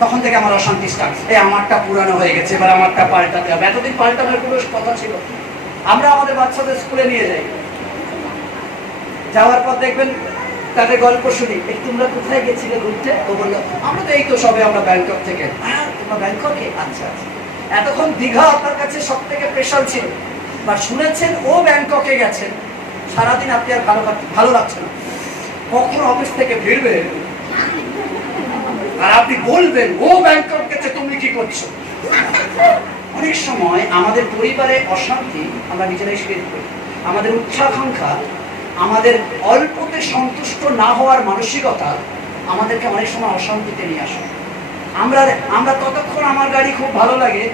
তখন থেকে আমার অশান্তি স্টার্ট। এই আমারটা পুরানো হয়ে গেছে, এবার আমারটা পাল্টাতে হবে। এতদিন পাল্টানোর কোনো কথা ছিল? আমরা আমাদের বাচ্চাদের স্কুলে নিয়ে যাই, যাওয়ার পর দেখবেন তাদের গল্প শুনি, এই তোমরা কোথায় গেছিলে ঘুরতে? ও বললো আমরা তো এই তো সবে আমরা ব্যাংকক থেকে। হ্যাঁ তোমরা ব্যাংককে? আচ্ছা আচ্ছা। এতক্ষণ দীঘা আপনার কাছে সব থেকে স্পেশাল ছিল, বা শুনেছেন ও ব্যাংককে গেছেন, সারাদিন আপনি আর ভালো লাগছে না। কখন অফিস থেকে ফিরবে আর আপনি বলবেন ও ব্যাংকক গেছে, তুমি কি করছো? অনেক সময় আমাদের পরিবারে অশান্তি আমরা নিজেরাই ক্রিয়েট করি। আমাদের উচ্চাকাঙ্ক্ষা, আমাদের অল্পতে সন্তুষ্ট না হওয়ার মানসিকতা আমাদেরকে অনেক সময় অশান্তিতে নিয়ে আসে। আমরা ততক্ষণ আমার গাড়ি খুব ভালো লাগে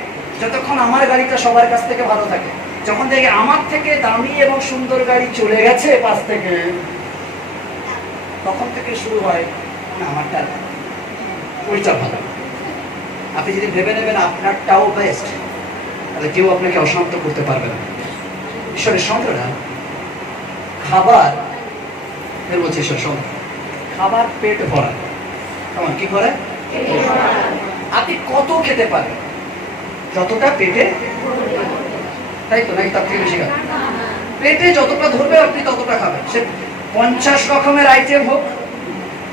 যতক্ষণ আমার গাড়িটা সবার কাছ থেকে ভালো থাকে। যখন দেখি আমার থেকে দামি এবং সুন্দর গাড়ি চলে গেছে পাশ থেকে, তখন থেকে শুরু হয় না আমারটা ওইটা ভালো। আপনি যদি ভেবে নেবেন আপনারটাও বেস্ট, তাহলে কেউ আপনাকে অশান্ত করতে পারবে না। ঈশ্বরের সন্তানরা খাবার বলছে, ঈশ্বর সন্তান খাবার পেট ভরা, কেমন কি করে? আপনি কত খেতে পারেন? যতটা পেটে, তাই তো নাকি তার থেকে বেশি খাবেন? পেটে যতটা ধরবে আপনি ততটা খাবেন। সে 50 রকমের আইটেম হোক,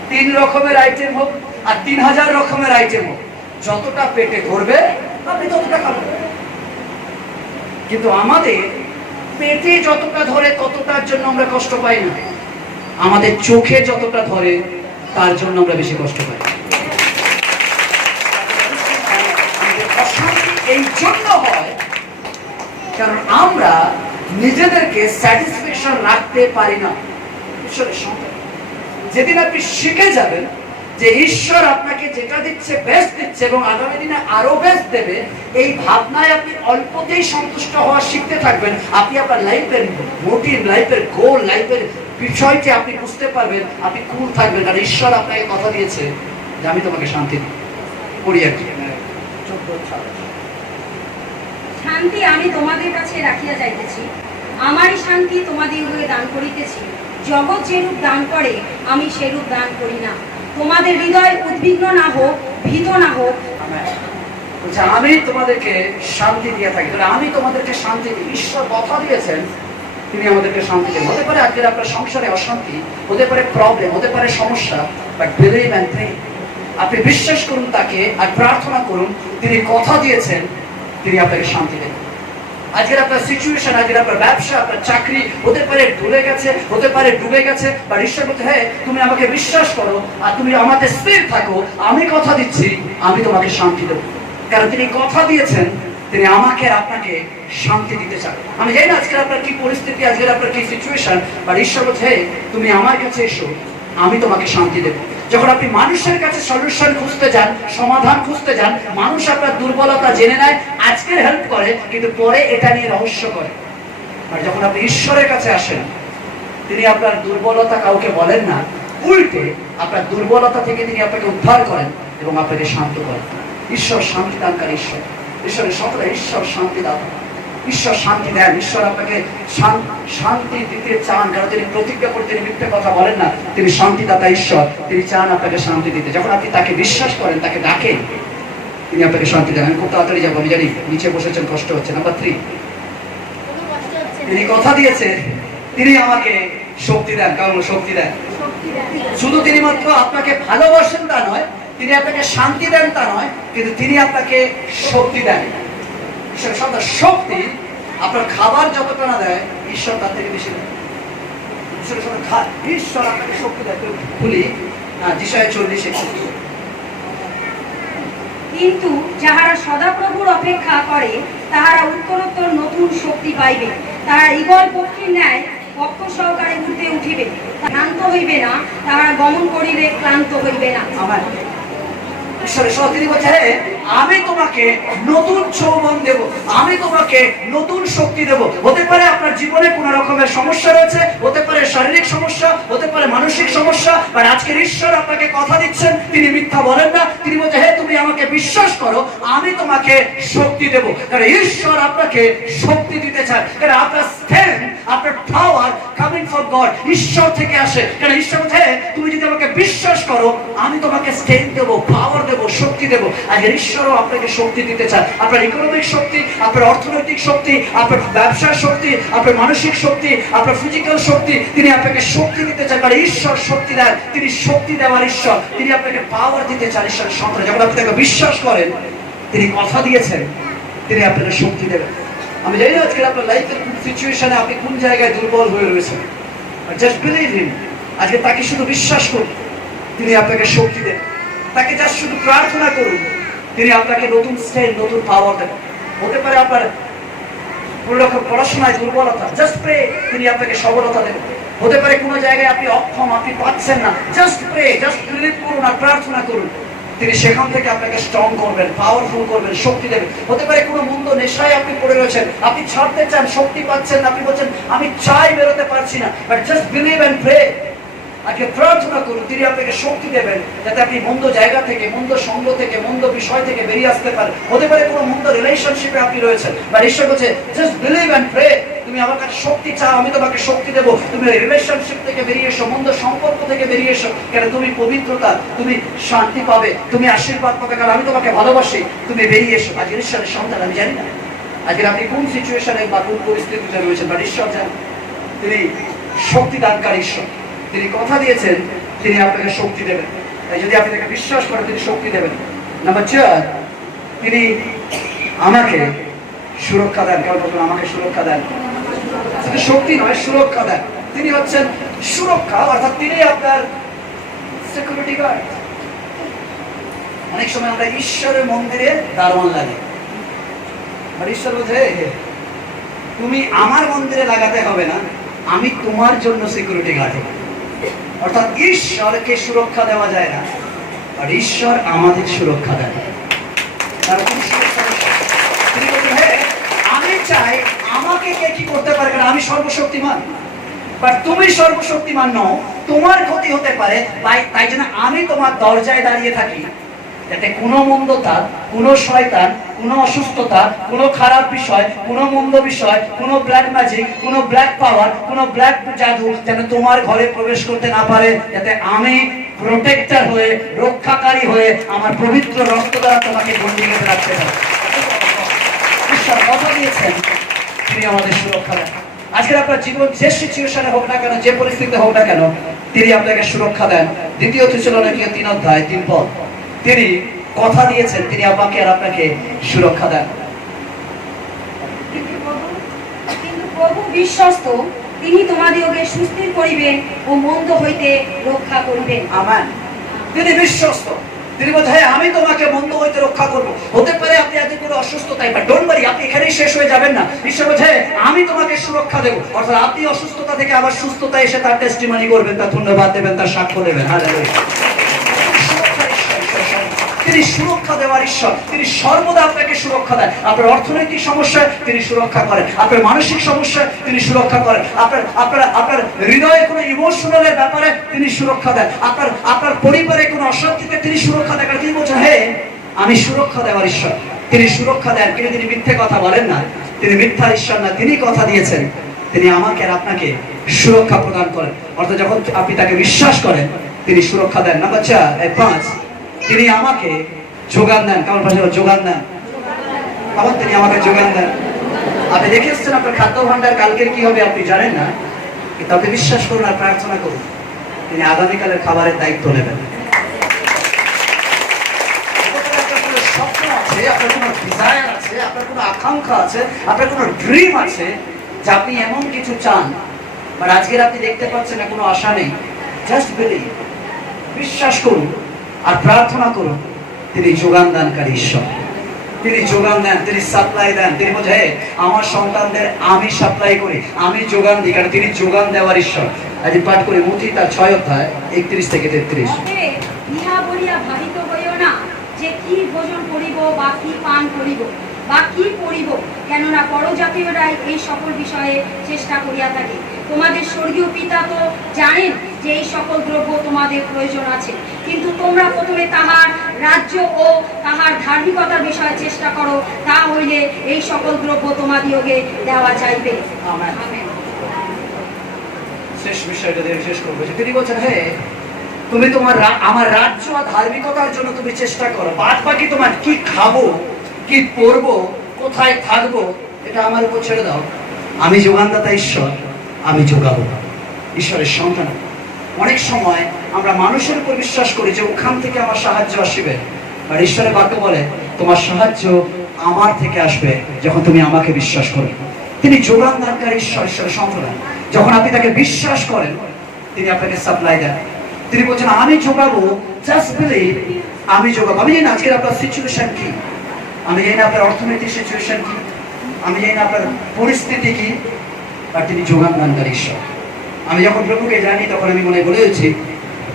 3 রকমের আইটেম হোক, আর 3000 রকমের আইটেম হোক, যতটা পেটে ধরবে আপনি ততটা খাবেন। কিন্তু আমাদের পেটে যতটা ধরে ততটার জন্য আমরা কষ্ট পাই না, আমাদের চোখে যতটা ধরে তার জন্য আমরা বেশি কষ্ট পাই। অশান্তি এই জন্য হয় কারণ আমরা নিজেদেরকে স্যাটিসফ্যাকশন রাখতে পারি না। ঈশ্বরের সন্তান, যেদিন আপনি শিখে যাবেন যে ঈশ্বর আপনাকে যেটা দিচ্ছে বেস্ট দিচ্ছে এবং আগামী দিনে আরো বেস্ট দেবে, এই ভাবনায় আপনি অল্পতেই সন্তুষ্ট হওয়া শিখতে থাকবেন। আপনি আপনার লাইফের মোটিভ, লাইফের গোল, লাইফের বিষয়টি আপনি বুঝতে পারবেন, আপনি কুল থাকবেন। কারণ ঈশ্বর আপনাকে কথা দিয়েছে যে আমি তোমাকে শান্তি দিই। পড়ি আর কি, শান্তি আমি তোমাদের কাছে রাখিয়া যাইতেছি, আমারই শান্তি তোমাদের দান করিতেছি। জগৎ যেরূপ দান করে আমি সেরূপ দান করি না। তোমাদের হৃদয় উদ্বিগ্ন না হোক, ভীত না হোক। আমি তোমাদেরকে শান্তি দিয়ে থাকি, আমি তোমাদেরকে শান্তি দিই। ঈশ্বর কথা দিয়েছেন, তিনি আমাদেরকে শান্তি দেন। হতে পারে আজকের আপনার সংসারে অশান্তি, হতে পারে প্রবলেম, হতে পারে সমস্যা, বাট বিলিভ এন্ড প্রে। আপনি বিশ্বাস করুন তাকে আর প্রার্থনা করুন, তিনি কথা দিয়েছেন, তিনি আপনাকে শান্তি দেন। আজকের আপনার সিচুয়েশন, আজকের আপনার ব্যবসা, আপনার চাকরি হতে পারে ঢুলে গেছে, হতে পারে ডুবে গেছে, বা ঈশ্বর বলতে হ্যাঁ তুমি আমাকে বিশ্বাস করো আর তুমি আমাকে স্থির থাকো, আমি কথা দিচ্ছি আমি তোমাকে শান্তি দেবো। কারণ তিনি কথা দিয়েছেন, তিনি আমাকে আপনাকে শান্তি দিতে চান। আমি জানি না আজকের আপনার কি পরিস্থিতি, আজকের আপনার কি সিচুয়েশন, বা ঈশ্বর বলছে হ্যাঁ তুমি আমার কাছে এসো, আমি তোমাকে শান্তি দেবো। যখন আপনি মানুষের কাছে সলিউশন খুঁজতে যান, সমাধান খুঁজতে যান, মানুষ আপনার দুর্বলতা জেনে নেয়, আজকের হেল্প করে কিন্তু পরে এটা নিয়ে রহস্য করে। আর যখন আপনি ঈশ্বরের কাছে আসেন, তিনি আপনার দুর্বলতা কাউকে বলেন না, উল্টে আপনার দুর্বলতা থেকে তিনি আপনাকে উদ্ধার করেন এবং আপনাকে শান্ত করেন। ঈশ্বর শান্তি দানকারী ঈশ্বর, ঈশ্বরের সকলে ঈশ্বর শান্তি দাতা, ঈশ্বর শান্তি দেন। ঈশ্বর আপনাকে শান্তি দিতে চান, কারণ তিনি প্রতিজ্ঞা করে তিনি মিথ্যে কথা বলেন না, তিনি শান্তিদাতা ঈশ্বর, তিনি চান আপনাকে শান্তি দিতে। যখন আপনি তাকে বিশ্বাস করেন, তাকে ডাকেন, তিনি আপনাকে শান্তি দেন। আমি খুব তাড়াতাড়ি যাবো, আমি জানি নিচে বসেছেন, কষ্ট হচ্ছে। নাম্বার 3, তিনি কথা দিয়েছে, তিনি আমাকে শক্তি দেন। কারণ শক্তি দেন, শুধু তিনি মাত্র আপনাকে ভালোবাসেন তা নয়, তিনি আপনাকে শান্তি দেন তা নয়, কিন্তু তিনি আপনাকে শক্তি দেন। শক্তি আপনার খাবার যতটা না দেয়, ঈশ্বর তার থেকে বেশি দেয়। ঈশ্বর আপনাকে শক্তি দেয়। খুলি যিশায়া 40:31। কিন্তু যাহারা সদাপ্রভুর অপেক্ষা করে তাহারা উত্তরোত্তর নতুন শক্তি পাইবে, তাহারা ঈগল পক্ষীর ন্যায় পক্ষ সহকারে উঠতে উঠিবে, ক্লান্ত হইবে না, তাহারা গমন করিলে ক্লান্ত হইবে না। আমার ঈশ্বরের সহ তিনি বলছে আমি তোমাকে নতুন যৌবন দেব, আমি তোমাকে নতুন শক্তি দেব। হতে পারে আপনার জীবনে কোন রকমের সমস্যা রয়েছে, হতে পারে শারীরিক সমস্যা, হতে পারে মানসিক সমস্যা, আর আজকের ঈশ্বর আপনাকে কথা দিচ্ছেন, তিনি মিথ্যা বলেন না। তিনি বলছে হে তুমি আমাকে বিশ্বাস করো, আমি তোমাকে শক্তি দেব। কারণ ঈশ্বর আপনাকে শক্তি দিতে চান, কারণ আপনার স্ট্রেংথ, আপনার পাওয়ার কামিং ফ্রম গড, ঈশ্বর থেকে আসে। কারণ ঈশ্বর বলছে তুমি যদি আমাকে বিশ্বাস করো, আমি তোমাকে স্ট্রেংথ দেবো, পাওয়ার দেবো, শক্তি দেবো। আজকের ঈশ্বরও আপনাকে শক্তি দিতে চান। আপনার ইকোনমিক শক্তি, আপনার অর্থনৈতিক শক্তি, আপনার ব্যবসার শক্তি, আপনার মানসিক শক্তি, আপনার ফিজিক্যাল শক্তি, তিনি আপনাকে শক্তি দিতে চান। কারণ ঈশ্বর শক্তি দেন, তিনি শক্তি দেওয়ার ঈশ্বর, তিনি আপনাকে পাওয়ার দিতে চান। ঈশ্বরের সন্তান যখন আপনি তাকে বিশ্বাস করেন, তিনি কথা দিয়েছেন, তিনি আপনাকে শক্তি দেবেন। আমি জানি না আজকে আপনার লাইফের কোন সিচুয়েশনে আপনি কোন জায়গায় দুর্বল হয়ে রয়েছেন, জাস্ট বিলিভ হিম। আজকে তাকে শুধু বিশ্বাস করুন, তিনি আপনাকে শক্তি দেন। তাকে যা শুধু প্রার্থনা করুন, তিনি আপনাকে নতুন স্ট্রেংথ, নতুন পাওয়ার দেবেন। হতে পারে আপনার কোনো রকম পড়াশোনায় দুর্বলতা, জাস্ট প্রে, তিনি আপনাকে সফলতা দেবেন। হতে পারে কোনো জায়গায় আপনি অক্ষম, আপনি পাচ্ছেন না, জাস্ট প্রে, জাস্ট বিলিভ করুন আর প্রার্থনা করুন, তিনি সেখান থেকে আপনাকে স্ট্রং করবেন, পাওয়ারফুল করবেন, শক্তি দেবেন। হতে পারে কোনো মন্দ নেশায় আপনি পড়ে রয়েছেন, আপনি ছাড়তে চান, শক্তি পাচ্ছেন না, আপনি বলছেন আমি চাই, বেরোতে পারছি না, but just believe and pray, আজকে প্রার্থনা করুন, তিনি আপনাকে শক্তি দেবেন যাতে আপনি মন্দ জায়গা থেকে, মন্দ সঙ্গ থেকে, মন্দ বিষয় থেকে বেরিয়ে আসতে পারেন। হতে পারে কোনো মন্দ রিলেশনশিপে আপনি রয়েছেন, বা ঈশ্বর বলছে জাস্ট বিলিভ এন্ড প্রে, তুমি আমার কাছে শক্তি চাও, আমি তোমাকে শক্তি দেবো, তুমি রিলেশনশিপ থেকে বেরিয়ে এসো, মন্দ সম্পর্ক থেকে বেরিয়ে এসো, কেন তুমি পবিত্রতা, তুমি শান্তি পাবে, তুমি আশীর্বাদ পাবে, কারণ আমি তোমাকে ভালোবাসি, তুমি বেরিয়ে এসো। আজকে ঈশ্বরের সন্তান, আমি জানি না আজকে আপনি কোন সিচুয়েশনে বা কোন পরিস্থিতিতে রয়েছেন, বাট ঈশ্বর জানেন, তিনি শক্তি দানকারী ঈশ্বর, তিনি কথা দিয়েছেন তিনি আপনাকে শক্তি দেবেন। তাই যদি আপনি তাকে বিশ্বাস করেন, তিনি শক্তি দেবেন। নাম্বার 4, তিনি আমাকে সুরক্ষা দেন। কারণ বলুন, আমাকে সুরক্ষা দেন, শুধু শক্তি নয়, সুরক্ষা দেন। তিনি হচ্ছেন সুরক্ষা, অর্থাৎ তিনি আপনার সিকিউরিটি গার্ড। অনেক সময় আমরা ঈশ্বরের মন্দিরে দারোয়ান লাগে, আর ঈশ্বর বলছে তুমি আমার মন্দিরে লাগাতে হবে না, আমি তোমার জন্য সিকিউরিটি গার্ড। অর্থাৎ ঈশ্বরকে সুরক্ষা দেওয়া যায় না, আর ঈশ্বর আমাদের সুরক্ষা দেয়। তিনি বলছেন আমি চাই, আমাকে কে কি করতে পারে, কারণ আমি সর্বশক্তিমান, বাট তুমি সর্বশক্তিমান নও, তোমার ক্ষতি হতে পারে, তাই জন্য আমি তোমার দরজায় দাঁড়িয়ে থাকি, যাতে কোনো মন্দতা, কোনো শয়তান, কোনো অসুস্থতা, কোনো খারাপ বিষয়, কোনো মন্দ বিষয়, কোনো ব্ল্যাক ম্যাজিক, কোনো ব্ল্যাক পাওয়ার, কোনো ব্ল্যাক জাদু যেন তোমার ঘরে প্রবেশ করতে না পারে, যাতে আমি প্রোটেক্টর হয়ে, রক্ষাকারী হয়ে, আমার পবিত্র রক্ত দ্বারা তোমাকে বন্দী করে রাখতে পারি। ঈশ্বর কথা দিয়েছেন, তিনি আমাদের সুরক্ষা দেন। আজকের আপনার জীবন যে সিচুয়েশনে হোক না কেন, যে পরিস্থিতিতে হোক না কেন, তিনি আপনাকে সুরক্ষা দেন। দ্বিতীয় থেসলোনিকীয় 3 অধ্যায় 3 পদ, তিনি কথা দিয়েছেন, তিনি আমাকে আর আপনাকে সুরক্ষা দেন। কিন্তু প্রভু বিশ্বস্ত, তিনি তোমাদিগকে সুস্থির করিবেন ও মন্দ হইতে রক্ষা করিবেন। আমেন। তিনি বিশ্বস্ত, তিনি বলছেন আমি তোমাকে মন্দ হইতে রক্ষা করবো। হতে পারে আপনি আজকে কোনো অসুস্থতায়, বা ডোন্ট ওয়ারি, আপনি এখানেই শেষ হয়ে যাবেন না। ঈশ্বর বলছে আমি তোমাকে সুরক্ষা দেবো, অর্থাৎ আপনি অসুস্থতা থেকে আবার সুস্থতা এসে তার টেস্টিমনি করবেন, তার ধন্যবাদ দেবেন, তার সাক্ষ্য দেবেন। হালেলুয়া। তিনি সুরক্ষা দেওয়ার ঈশ্বর, তিনি সর্বদা আপনাকে সুরক্ষা দেন। আপনার অর্থনৈতিক সমস্যায় তিনি সুরক্ষা করেন, আপনার মানসিক সমস্যায় তিনি সুরক্ষা করেন, আপনার হৃদয়ে কোনো ইমোশনালের ব্যাপারে তিনি সুরক্ষা দেন, আপনার পরিবারে কোনো অশান্তিতে তিনি সুরক্ষা দেন। তিনি বলছেন আমি সুরক্ষা দেওয়ার ঈশ্বর, তিনি সুরক্ষা দেন, কিন্তু তিনি মিথ্যে কথা বলেন না, তিনি মিথ্যার ঈশ্বর না, তিনি কথা দিয়েছেন, তিনি আমাকে আর আপনাকে সুরক্ষা প্রদান করেন। অর্থাৎ যখন আপনি তাকে বিশ্বাস করেন, তিনি সুরক্ষা দেন। নাম্বার 5, তিনি আমাকে যোগান দেন। কারণ পাশে যোগান দেন, তখন তিনি আমাকে যোগান দেন। আপনি দেখে এসছেন আপনার খাদ্য ভান্ডার কালকের কি হবে আপনি জানেন না, কিন্তু আপনি বিশ্বাস করুন আর প্রার্থনা করুন, তিনি আগামীকালের খাবারের দায়িত্ব নেবেন। আপনার কোনো স্বপ্ন আছে, আপনার কোনো ডিজায়ার আছে, আপনার কোনো আকাঙ্ক্ষা আছে, আপনার কোনো ড্রিম আছে, যে আপনি এমন কিছু চান, বাট আজকের আপনি দেখতে পাচ্ছেন না, কোনো আশা নেই, জাস্ট বিলিভ, বিশ্বাস করুন আর প্রার্থনা করুন, তিনি যোগান দানকারী ঈশ্বর, তিনি যোগান দেন, তিনি সাপ্লাই দেন। তিনি বলছে আমার সন্তানদের আমি সাপ্লাই করি, আমি যোগান দিই, কারণ তিনি যোগান দেওয়ার ঈশ্বর। আজ পাঠ করি মথি তার 6 অধ্যায় 31 থেকে 33। ইহা বলিয়া ভাবিত হইও না যে কি ভোজন করিব বা কি পান করিব বা কি পরিব, কেননা পরজাতীয়রাই এই সকল বিষয়ে চেষ্টা করিয়া থাকে। তোমাদের স্বর্গীয় পিতা তো জানেন যে এই সকল দ্রব্য তোমাদের প্রয়োজন আছে, কিন্তু তোমরা প্রথমে তাহার রাজ্য ও তাহার ধার্মিকতার বিষয়ে চেষ্টা করো, তা হইলে এই সকল দ্রব্য তোমাদিওকে দেওয়া যাইবে। আমেন। শেষ বিষয়টা দিয়ে শেষ করবো। তিনি বলছেন তুমি আমার রাজ্য আর ধার্মিকতার জন্য তুমি চেষ্টা করো, বাদ বাকি তোমার কি খাবো, কি পরবো, কোথায় থাকবো, এটা আমার উপর ছেড়ে দাও। আমি যোগানদাতা ঈশ্বর, আমি যোগাবো। ঈশ্বরের সন্তান, অনেক সময় আমরা মানুষের উপর বিশ্বাস করি যে ওখান থেকে আমার সাহায্য আসবে, আর ঈশ্বরের বাক্য বলে তোমার সাহায্য আমার থেকে আসবে যখন তুমি আমাকে বিশ্বাস করো। তিনি যোগান দানকারী ঈশ্বর, ঈশ্বরের সন্তান। যখন আপনি তাকে বিশ্বাস করেন, তিনি আপনাকে সাপ্লাই দেন। তিনি বলছেন আমি যোগাবো, জাস্ট বিলিভ, আমি যোগাবো। আমি জানি না আজকের আপনার সিচুয়েশন কি, আমি জানি না আপনার অর্থনৈতিক সিচুয়েশন কি, আমি জানি না আপনার পরিস্থিতি কি, আর তিনি যোগান দানকারী ঈশ্বর। আমি যখন প্রভুকে জানি তখন আমি মনে বলেছি,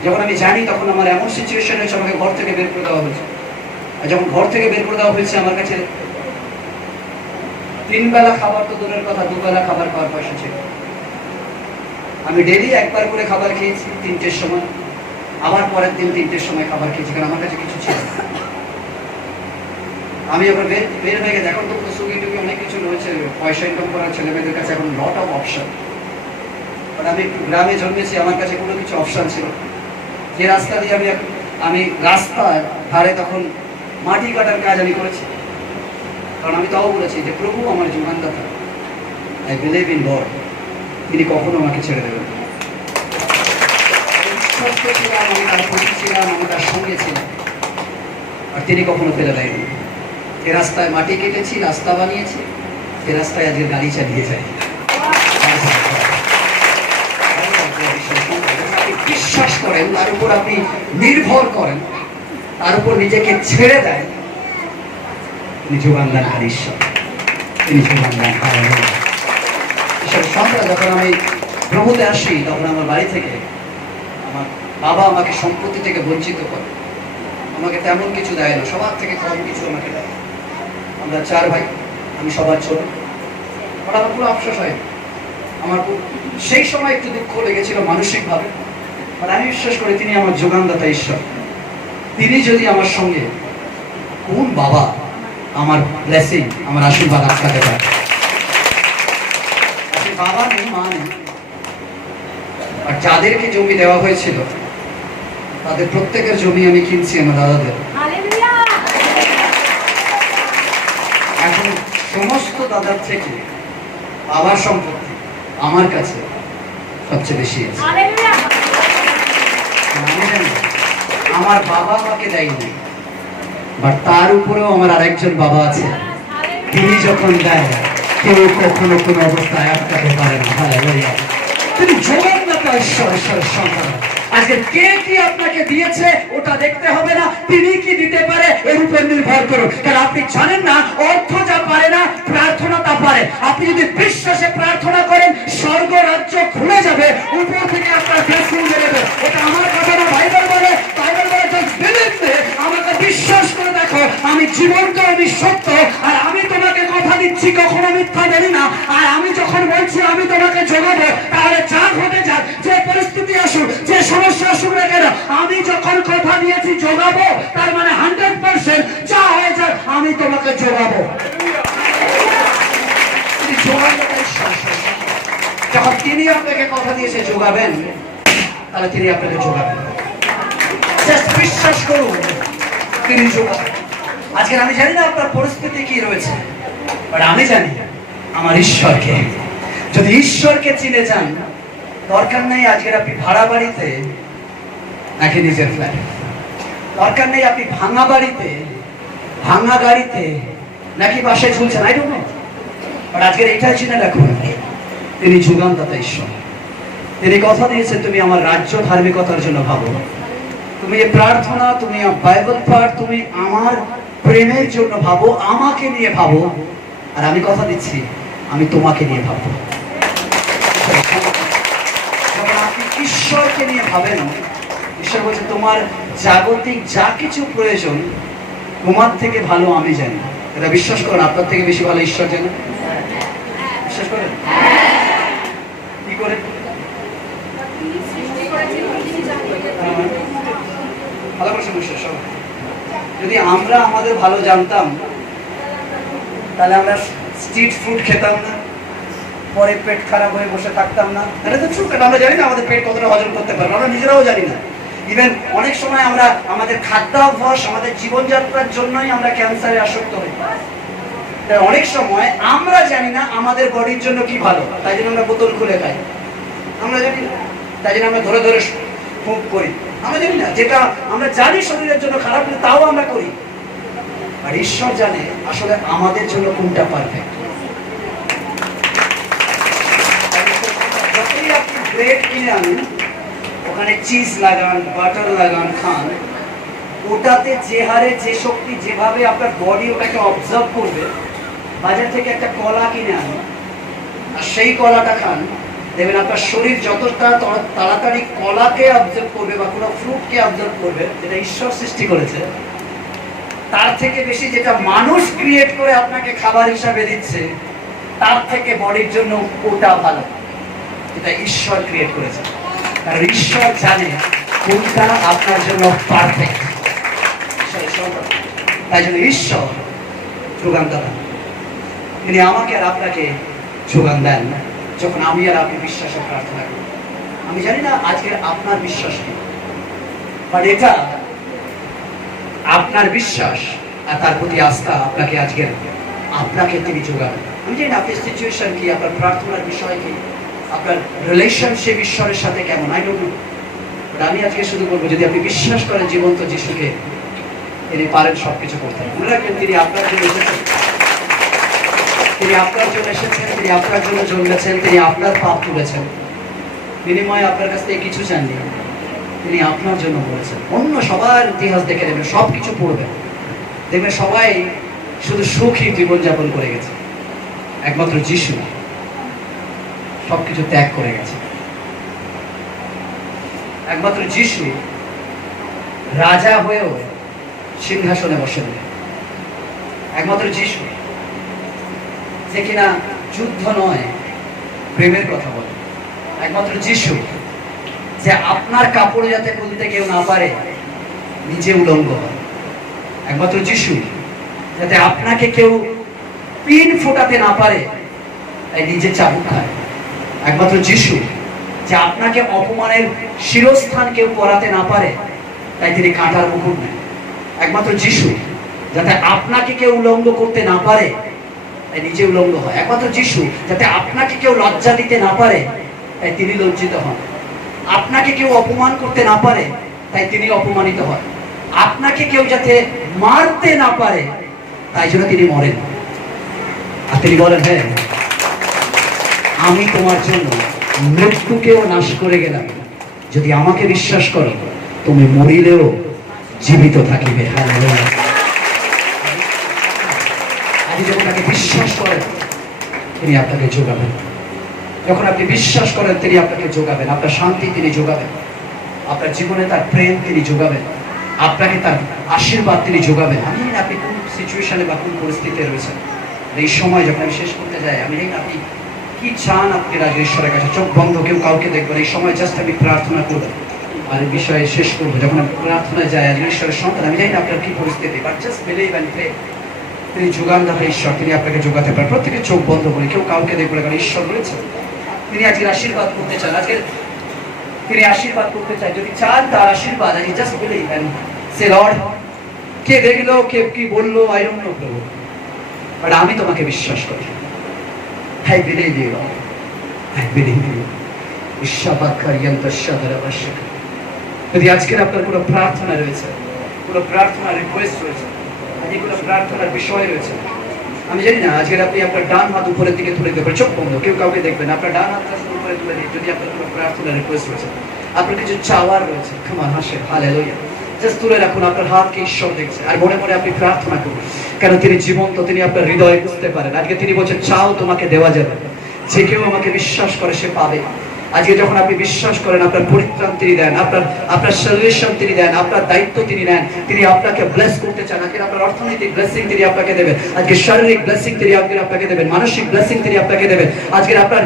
যখন আমি জানি তখন আমার এমন সিচুয়েশন হয়েছে আমাকে ঘর থেকে বের করে দেওয়া হয়েছে। আর যখন ঘর থেকে বের করে দেওয়া হয়েছে আমার কাছে 3 বেলা খাবার তো দূরের কথা, 2 বেলা খাবার খাওয়ার পয়সা ছিল। আমি ডেলি একবার করে খাবার খেয়েছি 3টের সময়, আবার পরের দিন 3টের সময় খাবার খেয়েছি, কারণ আমার কাছে কিছু ছিল না। আমি এবার বের হয়ে গেছে, এখন তো সুগি টুগি অনেক কিছু রয়েছে, পয়সা ইনকাম করার ছেলে মেয়েদের কাছে এখন লট অফ অপশন। বাট আমি একটু গ্রামে জন্মেছি, আমার কাছে কোনো কিছু অপশন ছিল না। যে রাস্তা দিয়ে আমি রাস্তার ধারে তখন মাটি কাটার কাজ আমি করেছি, কারণ আমি তাও বলেছি যে প্রভু আমার যোগানদাতা, আই বিলিভ ইন গড, তিনি কখনো আমাকে ছেড়ে দেবেন না। বিশ্বস্ত ছিলাম, আমি তার প্রতি ছিলাম, আমি তার সঙ্গে ছিলাম, আর তিনি কখনো ফেলে দেয়নি। এ রাস্তায় মাটি কেটেছি, রাস্তা বানিয়েছি, এ রাস্তায় আজকে গাড়ি চালিয়ে যাই। আপনি বিশ্বাস করেন, তার উপর আপনি নির্ভর করেন, তার উপর নিজেকে ছেড়ে দেন, তিনি যোগান দানকারী ঈশ্বর, তিনি যোগান দান। ঈশ্বর সন্তান, যখন আমি প্রভুতে আসি তখন আমার বাড়ি থেকে আমার বাবা আমাকে সম্পত্তি থেকে বঞ্চিত করে, আমাকে তেমন কিছু দেয় না, সবার থেকে কম কিছু আমাকে দেয়। আমরা 4 ভাই, আমি সবার ছোট। ওটা আমার পুরো আফসোস হয়, আমার সেই সময় একটু দুঃখ লেগেছিল মানসিকভাবে। আর আমি বিশ্বাস করি তিনি আমার যোগানদাতা ঈশ্বর। তিনি যদি আমার সঙ্গে, কোন বাবা আমার ব্লেসিং, আমার আশীর্বাদ আটকাতে পারে? বাবা নেই, মা নেই, আর যাদেরকে জমি দেওয়া হয়েছিল তাদের প্রত্যেকের জমি আমি কিনছি আমার দাদাদের। এখন সমস্ত দাদার থেকে বাবার সম্পত্তি আমার কাছে সবচেয়ে বেশি আছে। আমি জানি আমার বাবা আমাকে দেয়নি, বাট তার উপরেও আমার আরেকজন বাবা আছে, তিনি যখন দেয় কেউ কখনো কোনো অবস্থায় আটকাতে পারে না। হালেলুয়া। তিনি যোগানদাতা ঈশ্বর, ঈশ্বরের সন্তান। আজকে কে কি আপনাকে দিয়েছে ওটা দেখতে হবে না, তিনি কি দিতে পারে এর উপর নির্ভর করুন। কারণ আপনি জানেন না, অর্থ যা পারে না প্রার্থনা তা পারে। আপনি যদি বিশ্বাসে প্রার্থনা করেন, স্বর্গ রাজ্য খুলে যাবে, উপর থেকে আপনার ব্লেসিং দেবে। এটা আমার কথা না, বাইবেল বলে, বাইবেল বলে জাস্ট বিলিভ মি, আমাকে বিশ্বাস করে দেখো, আমি জীবন্ত, আমি সত্য, আর আমি তোমাকে কথা দিচ্ছি কখনো মিথ্যা বলি না। আর আমি যখন বলছি আমি তোমাকে যোগাবো, তাহলে যা ঘটে যাক, যে পরিস্থিতি আসুক, যে সমস্যা আসুক না কেন, আমি যখন কথা দিয়েছি যোগাবো, তার মানে 100% যা হয়ে যাক আমি তোমাকে যোগাবো। যখন তিনি আপনাকে কথা দিয়েছে যোগাবেন, তাহলে তিনি আপনাকে যোগাবেন। জাস্ট বিশ্বাস করুন, তিনি যোগাবেন। আজকে আমি জানি না আপনার পরিস্থিতি কি রয়েছে, বাট আমি জানি আমার ঈশ্বরকে। যদি ঈশ্বরকে চিনে যান, দরকার নেই আজকের আপনি ভাড়া বাড়িতে নাকি নিজের ফ্ল্যাট, দরকার নেই আপনি ভাঙা বাড়িতে, ভাঙা গাড়িতে নাকি বাসায় ঝুলছেন, আই ডোন্ট নো, বাট আজকের এটাই চিনে রাখুন, তিনি যোগানদাতা ঈশ্বর। তিনি কথা দিয়েছেন, তুমি আমার রাজ্য ধার্মিকতার জন্য ভাবো, তুমি এই প্রার্থনা, তুমি বাইবেল পাঠ, তুমি আমার প্রেমের জন্য ভাবো, আমাকে নিয়ে ভাবো, আর আমি কথা দিচ্ছি আমি তোমাকে নিয়ে ভাববো। যখন আপনি ঈশ্বরকে নিয়ে ভাবেন, ঈশ্বর বলছে তোমার জাগতিক যা কিছু প্রয়োজন তোমার থেকে ভালো আমি জানি। এটা বিশ্বাস করেন? আপনার থেকে বেশি ভালো ঈশ্বর জানে। বিশ্বাস করেন? কি করে? ভালো করে সমস্যা সব। যদি আমরা আমাদের ভালো জানতাম, তাহলে আমরা স্ট্রিট ফুড খেতাম না, পরে পেট খারাপ হয়ে বসে থাকতাম না। এটা তো ট্রু, কারণ আমরা জানি না আমাদের পেট কতটা হজম করতে পারবো, আমরা নিজেরাও জানি না। ইভেন অনেক সময় আমরা আমাদের খাদ্যাভ্যাস, আমাদের জীবনযাত্রার জন্যই আমরা ক্যান্সারে আসক্ত হই। অনেক সময় আমরা জানি না আমাদের বডির জন্য কি ভালো, তাই জন্য আমরা বোতল খুলে খাই। আমরা জানি না, তাই জন্য আমরা ধরে ধরে ফুঁক করি। আমরা জানি না, যেটা আমরা জানি শরীরের জন্য খারাপ, তাও আমরা করি। আর ঈশ্বর জানে আসলে আমাদের জন্য কোনটা পারফেক্ট। যতই আপনি ব্রেড কিনে আনুন, ওখানে চিজ লাগান, বাটার লাগান, খান, ওটাতে যে হারে যে শক্তি, যেভাবে আপনার বডি ওটাকে অবজার্ভ করবে, বাজার থেকে একটা কলা কিনে আনুন আর সেই কলাটা খান, দেখবেন আপনার শরীর যতটা তাড়াতাড়ি কলাকে অবজার্ভ করবে বা কোনো ফ্রুটকে অবজার্ভ করবে যেটা ঈশ্বর সৃষ্টি করেছে, তার থেকে বেশি যেটা মানুষ ক্রিয়েট করে আপনাকে খাবার হিসাবে দিচ্ছে, তার থেকে বডির জন্য ওটা ভালো, যেটা ঈশ্বর ক্রিয়েট করেছে। কারণ ঈশ্বর জানে কোনটা আপনার জন্য পারফেক্ট। তাই জন্য ঈশ্বর যোগানদাতা, তিনি আমাকে আর আপনাকে যোগান দেন যখন আমি আর আপনি বিশ্বাসে প্রার্থনা করি। আমি জানি না আজকের আপনার বিশ্বাস কি, বাট এটা আপনার বিশ্বাস আর তার প্রতি আস্থা আপনাকে আজকের আপনাকে তিনি যোগান। আমি জানি না আপনার সিচুয়েশন কি, আপনার প্রার্থনার বিষয় কি, আপনার রিলেশনশিপ ঈশ্বরের সাথে কেমন, আই ডোন্ট নো। বাট আমি আজকে শুধু বলবো, যদি আপনি বিশ্বাস করেন জীবন্ত যিশুকে, তিনি পারেন সবকিছু করতে। মনে রাখবেন তিনি আপনার জন্য এসেছেন, তিনি আপনার জন্য এসেছেন, তিনি আপনার জন্য জন্মেছেন, তিনি আপনার পাপ তুলেছেন, বিনিময়ে আপনার কাছ থেকে কিছু চাননি, তিনি আপনার জন্য বলেছেন। অন্য সবার ইতিহাস দেখে নেবেন, সব কিছু পড়বেন, দেখবেন সবাই শুধু সুখী জীবনযাপন করে গেছে, একমাত্র যিশু সবকিছু ত্যাগ করে গেছে। একমাত্র যিশু রাজা হয়েও সিংহাসনে বসেন। একমাত্র যিশু যে কিনা যুদ্ধ নয় প্রেমের কথা বলে। একমাত্র যিশু যে আপনার কাপড় যাতে খুলতে কেউ না পারে নিজে উলঙ্গ হয়। একমাত্র যিশু যাতে আপনাকে কেউ পিন ফোটাতে না পারে তাই নিজে চাবুক খায়। একমাত্র যিশু যে আপনাকে অপমানের শিরস্থান কেউ পরাতে না পারে তাই তিনি কাঁটার মুকুট নেন। একমাত্র যিশু যাতে আপনাকে কেউ উলঙ্গ করতে না পারে তাই নিজে উলঙ্গ হয়। একমাত্র যিশু যাতে আপনাকে কেউ লজ্জা দিতে না পারে তাই তিনি লজ্জিত হন। আপনাকে কেউ অপমান করতে না পারে তাই তিনি অপমানিত হন। আপনাকে কেউ যাতে মারতে না পারে তাই জন্য তিনি মরেন। আর তিনি বলেন, হ্যাঁ আমি তোমার জন্য মৃত্যুকেও নাশ করে গেলাম, যদি আমাকে বিশ্বাস করো তুমি মরিলেও জীবিত থাকিবে। হালেলুয়া। আপনি যখন তাকে বিশ্বাস করেন তিনি আপনাকে যোগাবেন। যখন আপনি বিশ্বাস করেন তিনি আপনাকে যোগাবেন, আপনার শান্তি তিনি যোগাবেন, আপনার জীবনে তার প্রেম তিনি যোগাবেন, আপনাকে তার আশীর্বাদ তিনি যোগাবেন। আমি জানি আপনি কোন সিচুয়েশনে বা কোন পরিস্থিতিতে রয়েছেন এই সময়, যখন আমি শেষ করতে যাই, আমি জানি আপনি কি চান। আপনি রাজ ঈশ্বরের কাছে চোখ বন্ধ, কেউ কাউকে দেখবেন, এই সময় জাস্ট আমি প্রার্থনা করবো আর এই বিষয়ে শেষ করবো। যখন আমি প্রার্থনায় যাই আজ ঈশ্বরের সন্তান, আমি জানি না আপনার কি পরিস্থিতি, but just believe and pray. তিনি যোগানদাতা ঈশ্বর, তিনি আপনাকে যোগাতে পারেন। প্রত্যেকে চোখ বন্ধ করে, কেউ কাউকে দেখবে না, কারণ ঈশ্বর রয়েছে, তিনি আজকের আশীর্বাদ করতে চান। আজকে তিনি আশীর্বাদ করতে চান, যদি চান তার আশীর্বাদ, আজ just believe and say lord. কে দেখলো, কে কি বললো, আই ডোন্ট নো প্রভু, বাট আমি তোমাকে বিশ্বাস করি। I believe you, Lord. I believe you. যদি আজকের আপনার কোনো প্রার্থনা রয়েছে, কোনো প্রার্থনার রিকোয়েস্ট রয়েছে, আজকে কোনো প্রার্থনার বিষয় রয়েছে, আমি জানি না, আজকের আপনি আপনার ডান হাত উপরের দিকে তুলে দিতে পারেন, চোখ বন্ধ, কেউ কাউকে দেখবেন, আপনার ডান হাত উপরে তুলে দিন। যদি আপনার কোনো প্রার্থনার রিকোয়েস্ট রয়েছে, আপনার কিছু চাওয়ার রয়েছে, খামান হাসে হালেলুয়া, জাস্ট তুলে রাখুন আপনার হাতকে, ঈশ্বর দেখছে। আর মনে মনে আপনি প্রার্থনা করুন, কেন তিনি জীবন্ত, তিনি আপনার হৃদয়ে বুঝতে পারেন। আজকে তিনি বলছেন, চাও তোমাকে দেওয়া যাবে, যে কেউ আমাকে বিশ্বাস করে সে পাবে। আজকে যখন আপনি বিশ্বাস করেন, আপনার পরিত্রাণ তিনি দেন, আপনার সলিউশন তিনি দেন, আপনার দায়িত্ব তিনি নেন, তিনি আপনাকে ব্লেস করতে চান। আজকে আপনার অর্থনৈতিক ব্লেসিং তিনি আপনাকে দেবেন, আজকে শারীরিক ব্লেসিং তিনি আপনাকে দেবেন, মানসিক ব্লেসিং তিনি আপনাকে দেবেন। আজকে আপনার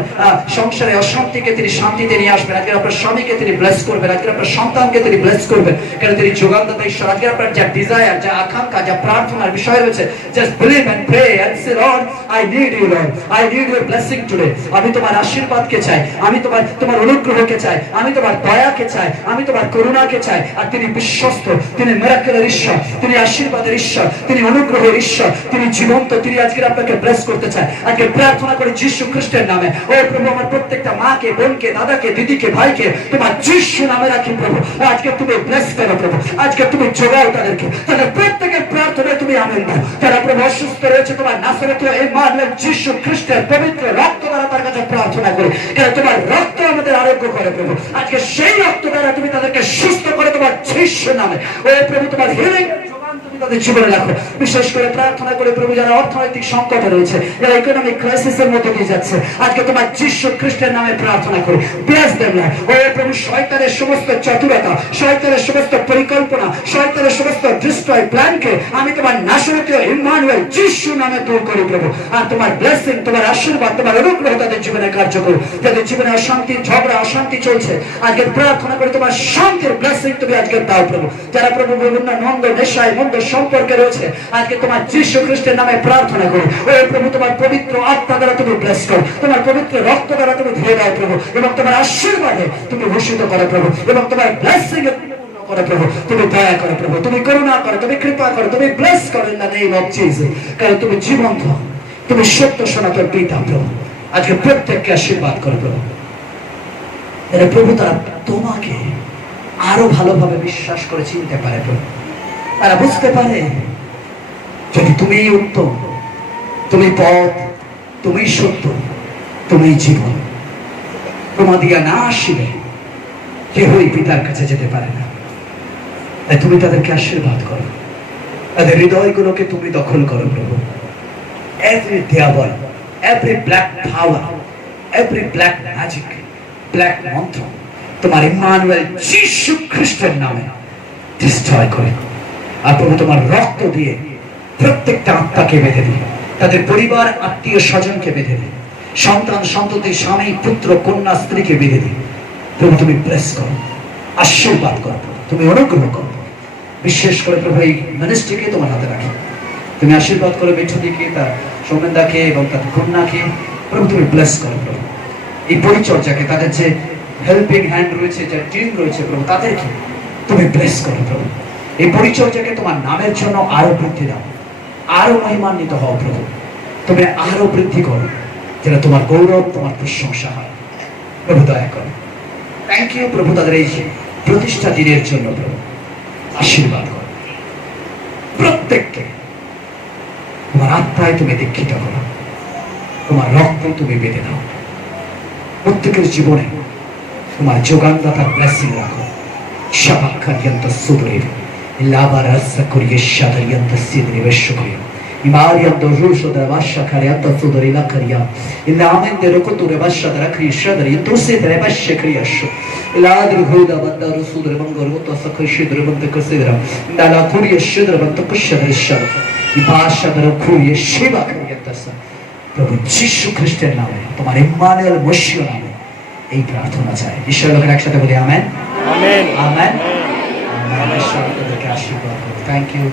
সংসারে অশান্তিকে তিনি শান্তিতে নিয়ে আসবেন, আজকে আপনার স্বামীকে তিনি ব্লেস করবেন, আজকে আপনার সন্তানকে তিনি ব্লেস করবেন, কেন তিনি যোগানদাতা ঈশ্বর। আজকে আপনার যা ডিজায়ার, যা আকাঙ্ক্ষা, যা প্রার্থনার বিষয় রয়েছে, just believe and pray and say, lord I need you, lord I need your blessing today. আমি তোমার আশীর্বাদকে চাই, আমি তোমার অনুগ্রহকে চাই, আমি তোমার দয়াকে চাই, আমি তোমার করুণাকে চাই। আর তিনি বিশ্বস্ত, তিনি মিরাকেলের ঈশ্বর, তিনি আশীর্বাদের ঈশ্বর, তিনি অনুগ্রহের ঈশ্বর, তিনি জীবন্ত, তিনি আজকে আপনাকে ব্লেস করতে চায়। আজকে প্রার্থনা করে যিশু খ্রিস্টের নামে, ও প্রভু আমার প্রত্যেকটা মাকে, বোনকে, দাদাকে, দিদিকে, ভাইকে তোমার যিশু নামে রাখি প্রভু। আজকে তুমি ব্লেস করো প্রভু, আজকে তুমি যোগাও তাদেরকে, তাদের প্রত্যেকের প্রার্থনায় তুমি আমেন দাও। যারা প্রভু অসুস্থ রয়েছে, তোমার নাসরেথীয় ইম্মানুয়েল যিশু খ্রিস্টের পবিত্র রক্ত দ্বারা তার কাছে প্রার্থনা করি, কারণ তোমার রক্ত আমাদের আরোগ্য করে প্রভু। আজকে সেই রক্ত দ্বারা তুমি সুস্থ করে তোমার যিশুর নামে। ও প্রভু, তোমার হিলিং তাদের জীবনে রাখো। বিশেষ করে প্রার্থনা করে প্রভু, যারা অর্থনৈতিক সংকটে রয়েছে, যারা ইকোনমিক ক্রাইসিসের মধ্যে দিয়ে যাচ্ছে, আজকে তোমার যিশু খ্রিস্টের নামে প্রার্থনা করি, ব্লেস দেম লর্ড। ও প্রভু, শয়তানের সমস্ত চতুরতা, শয়তানের সমস্ত পরিকল্পনা, শয়তানের সমস্ত ডিস্ট্রয় প্ল্যানকে আমি তোমার নাসরতীয় ইম্মানুয়েল যিশু নামে দূর করি প্রভু। আর তোমার ব্লেসিং, তোমার আশীর্বাদ, তোমার অনুগ্রহ তাদের জীবনে কার্য করো। যাদের জীবনে অশান্তি, ঝগড়া, অশান্তি চলছে, আজকে প্রার্থনা করে তোমার শান্তির ব্লেসিং তুমি আজকে দাও প্রভু। যারা প্রভু বিভিন্ন নন্দ, নেশায়, মন্দ সম্পর্কে রয়েছে, আজকে তোমার যিশু খ্রিস্টের নামে প্রার্থনা করি, ও প্রভু, তোমার পবিত্র আত্মা দ্বারা তুমি ব্লেস করো, তোমার পবিত্র রক্ত দ্বারা তুমি ধুয়ে দাও প্রভু, এবং তোমার আশীর্বাদে তুমি ভূষিত করো প্রভু, এবং তোমার ব্লেসিং করো প্রভু। তুমি দয়া করো প্রভু, তুমি করুণা করো, তুমি কৃপা করো, তুমি ব্লেস করো in the name of Jesus. কারণ তুমি জীবন্ত, তুমি সত্য সনাতন পিতা প্রভু। আজকে প্রত্যেককে আশীর্বাদ করো প্রভু। এরা প্রভু, তারা তোমাকে আরো ভালোভাবে বিশ্বাস করে চিনতে পারে প্রভু। তারা বুঝতে পারে যদি তুমি উত্তম, তুমি পথ, তুমি সত্য, তুমি জীবন, তোমা দিয়া না আসিলে কেহই পিতার কাছে যেতে পারে না। তাই তুমি তাদেরকে আশীর্বাদ করো, তাদের হৃদয়গুলোকে তুমি দখল করো প্রভু। Every দেয়াবল, every black power, every black magic, black মন্ত্র তোমার ইম্মানুয়েল যিশু খ্রিস্টের নামে ডিস্ট্রয় করে। আর প্রভু, তোমার রক্ত দিয়ে প্রত্যেকটা আত্মাকে বেঁধে দিই, তাদের পরিবার, আত্মীয় স্বজনকে বেঁধে দিই, সন্তান, সন্ততি, স্বামী, পুত্র, কন্যা, স্ত্রীকে বেঁধে দিই প্রভু। তুমি ব্লেস করো, আশীর্বাদ করো, তুমি অনুগ্রহ করো। বিশেষ করে প্রভু, এই মিনিস্ট্রিকে তোমার হাতে রাখি, তুমি আশীর্বাদ করো মিঠুদিকে, তার সৌমেন্দাকে এবং তার কন্যাকে প্রভু, তুমি ব্লেস করো প্রভু। এই পরিচর্যাকে, তাদের যে হেল্পিং হ্যান্ড রয়েছে, যে টিম রয়েছে প্রভু, তাদেরকে তুমি ব্লেস করো প্রভু। এই পরিচর্যাকে তোমার নামের জন্য আরো বৃদ্ধি দাও, আরো মহিমান্বিত হও প্রভু। তুমি আরো বৃদ্ধি করো, যেটা তোমার গৌরব, তোমার প্রশংসা হয় প্রভু। দয়া করো। থ্যাংক ইউ প্রভু, তাদের এই প্রতিষ্ঠা দিনের জন্য প্রভু। আশীর্বাদ করো প্রত্যেককে, তোমার আত্মায় তুমি দীক্ষিত করো, তোমার রক্ত তুমি বেঁধে দাও। প্রত্যেকের জীবনে তোমার যোগানদাতার ব্লেসিং রাখো। শাবাখারিয়ন্ত সুদরের লাবারাসা করিয়ে শাদারিয়ন্ত সিদরে বেশকরিয়া ইমারিয়ন্ত রুশো দরবাশা খারিয়ন্ত সুদরে লাকরিয়া ইন আমেন্তে রকুতুরে বাশা দরাখরি শাদারিয়ন্ত সিদরে বাশকরিয়াশো লাদ্র হুদা বন্দা রসুদরে বঙ্গর মতো সখশিদরে বন্ত কসিদরা দালা কুরিয়ে শিদরে বন্ত কুশদরে শাদা ইবাশা দর কুরিয়ে সেবা করিয়ন্তসা। প্রভু যিশু খ্রিস্টের নামে, তোমার ইম্মানুয়েল মশিয় নামে এই প্রার্থনা চাই। ঈশ্বর লোকের একসাথে বলি আমেন, আমেন, আমেন। ঈশ্বর তাদেরকে আশীর্বাদ করুন। Thank you.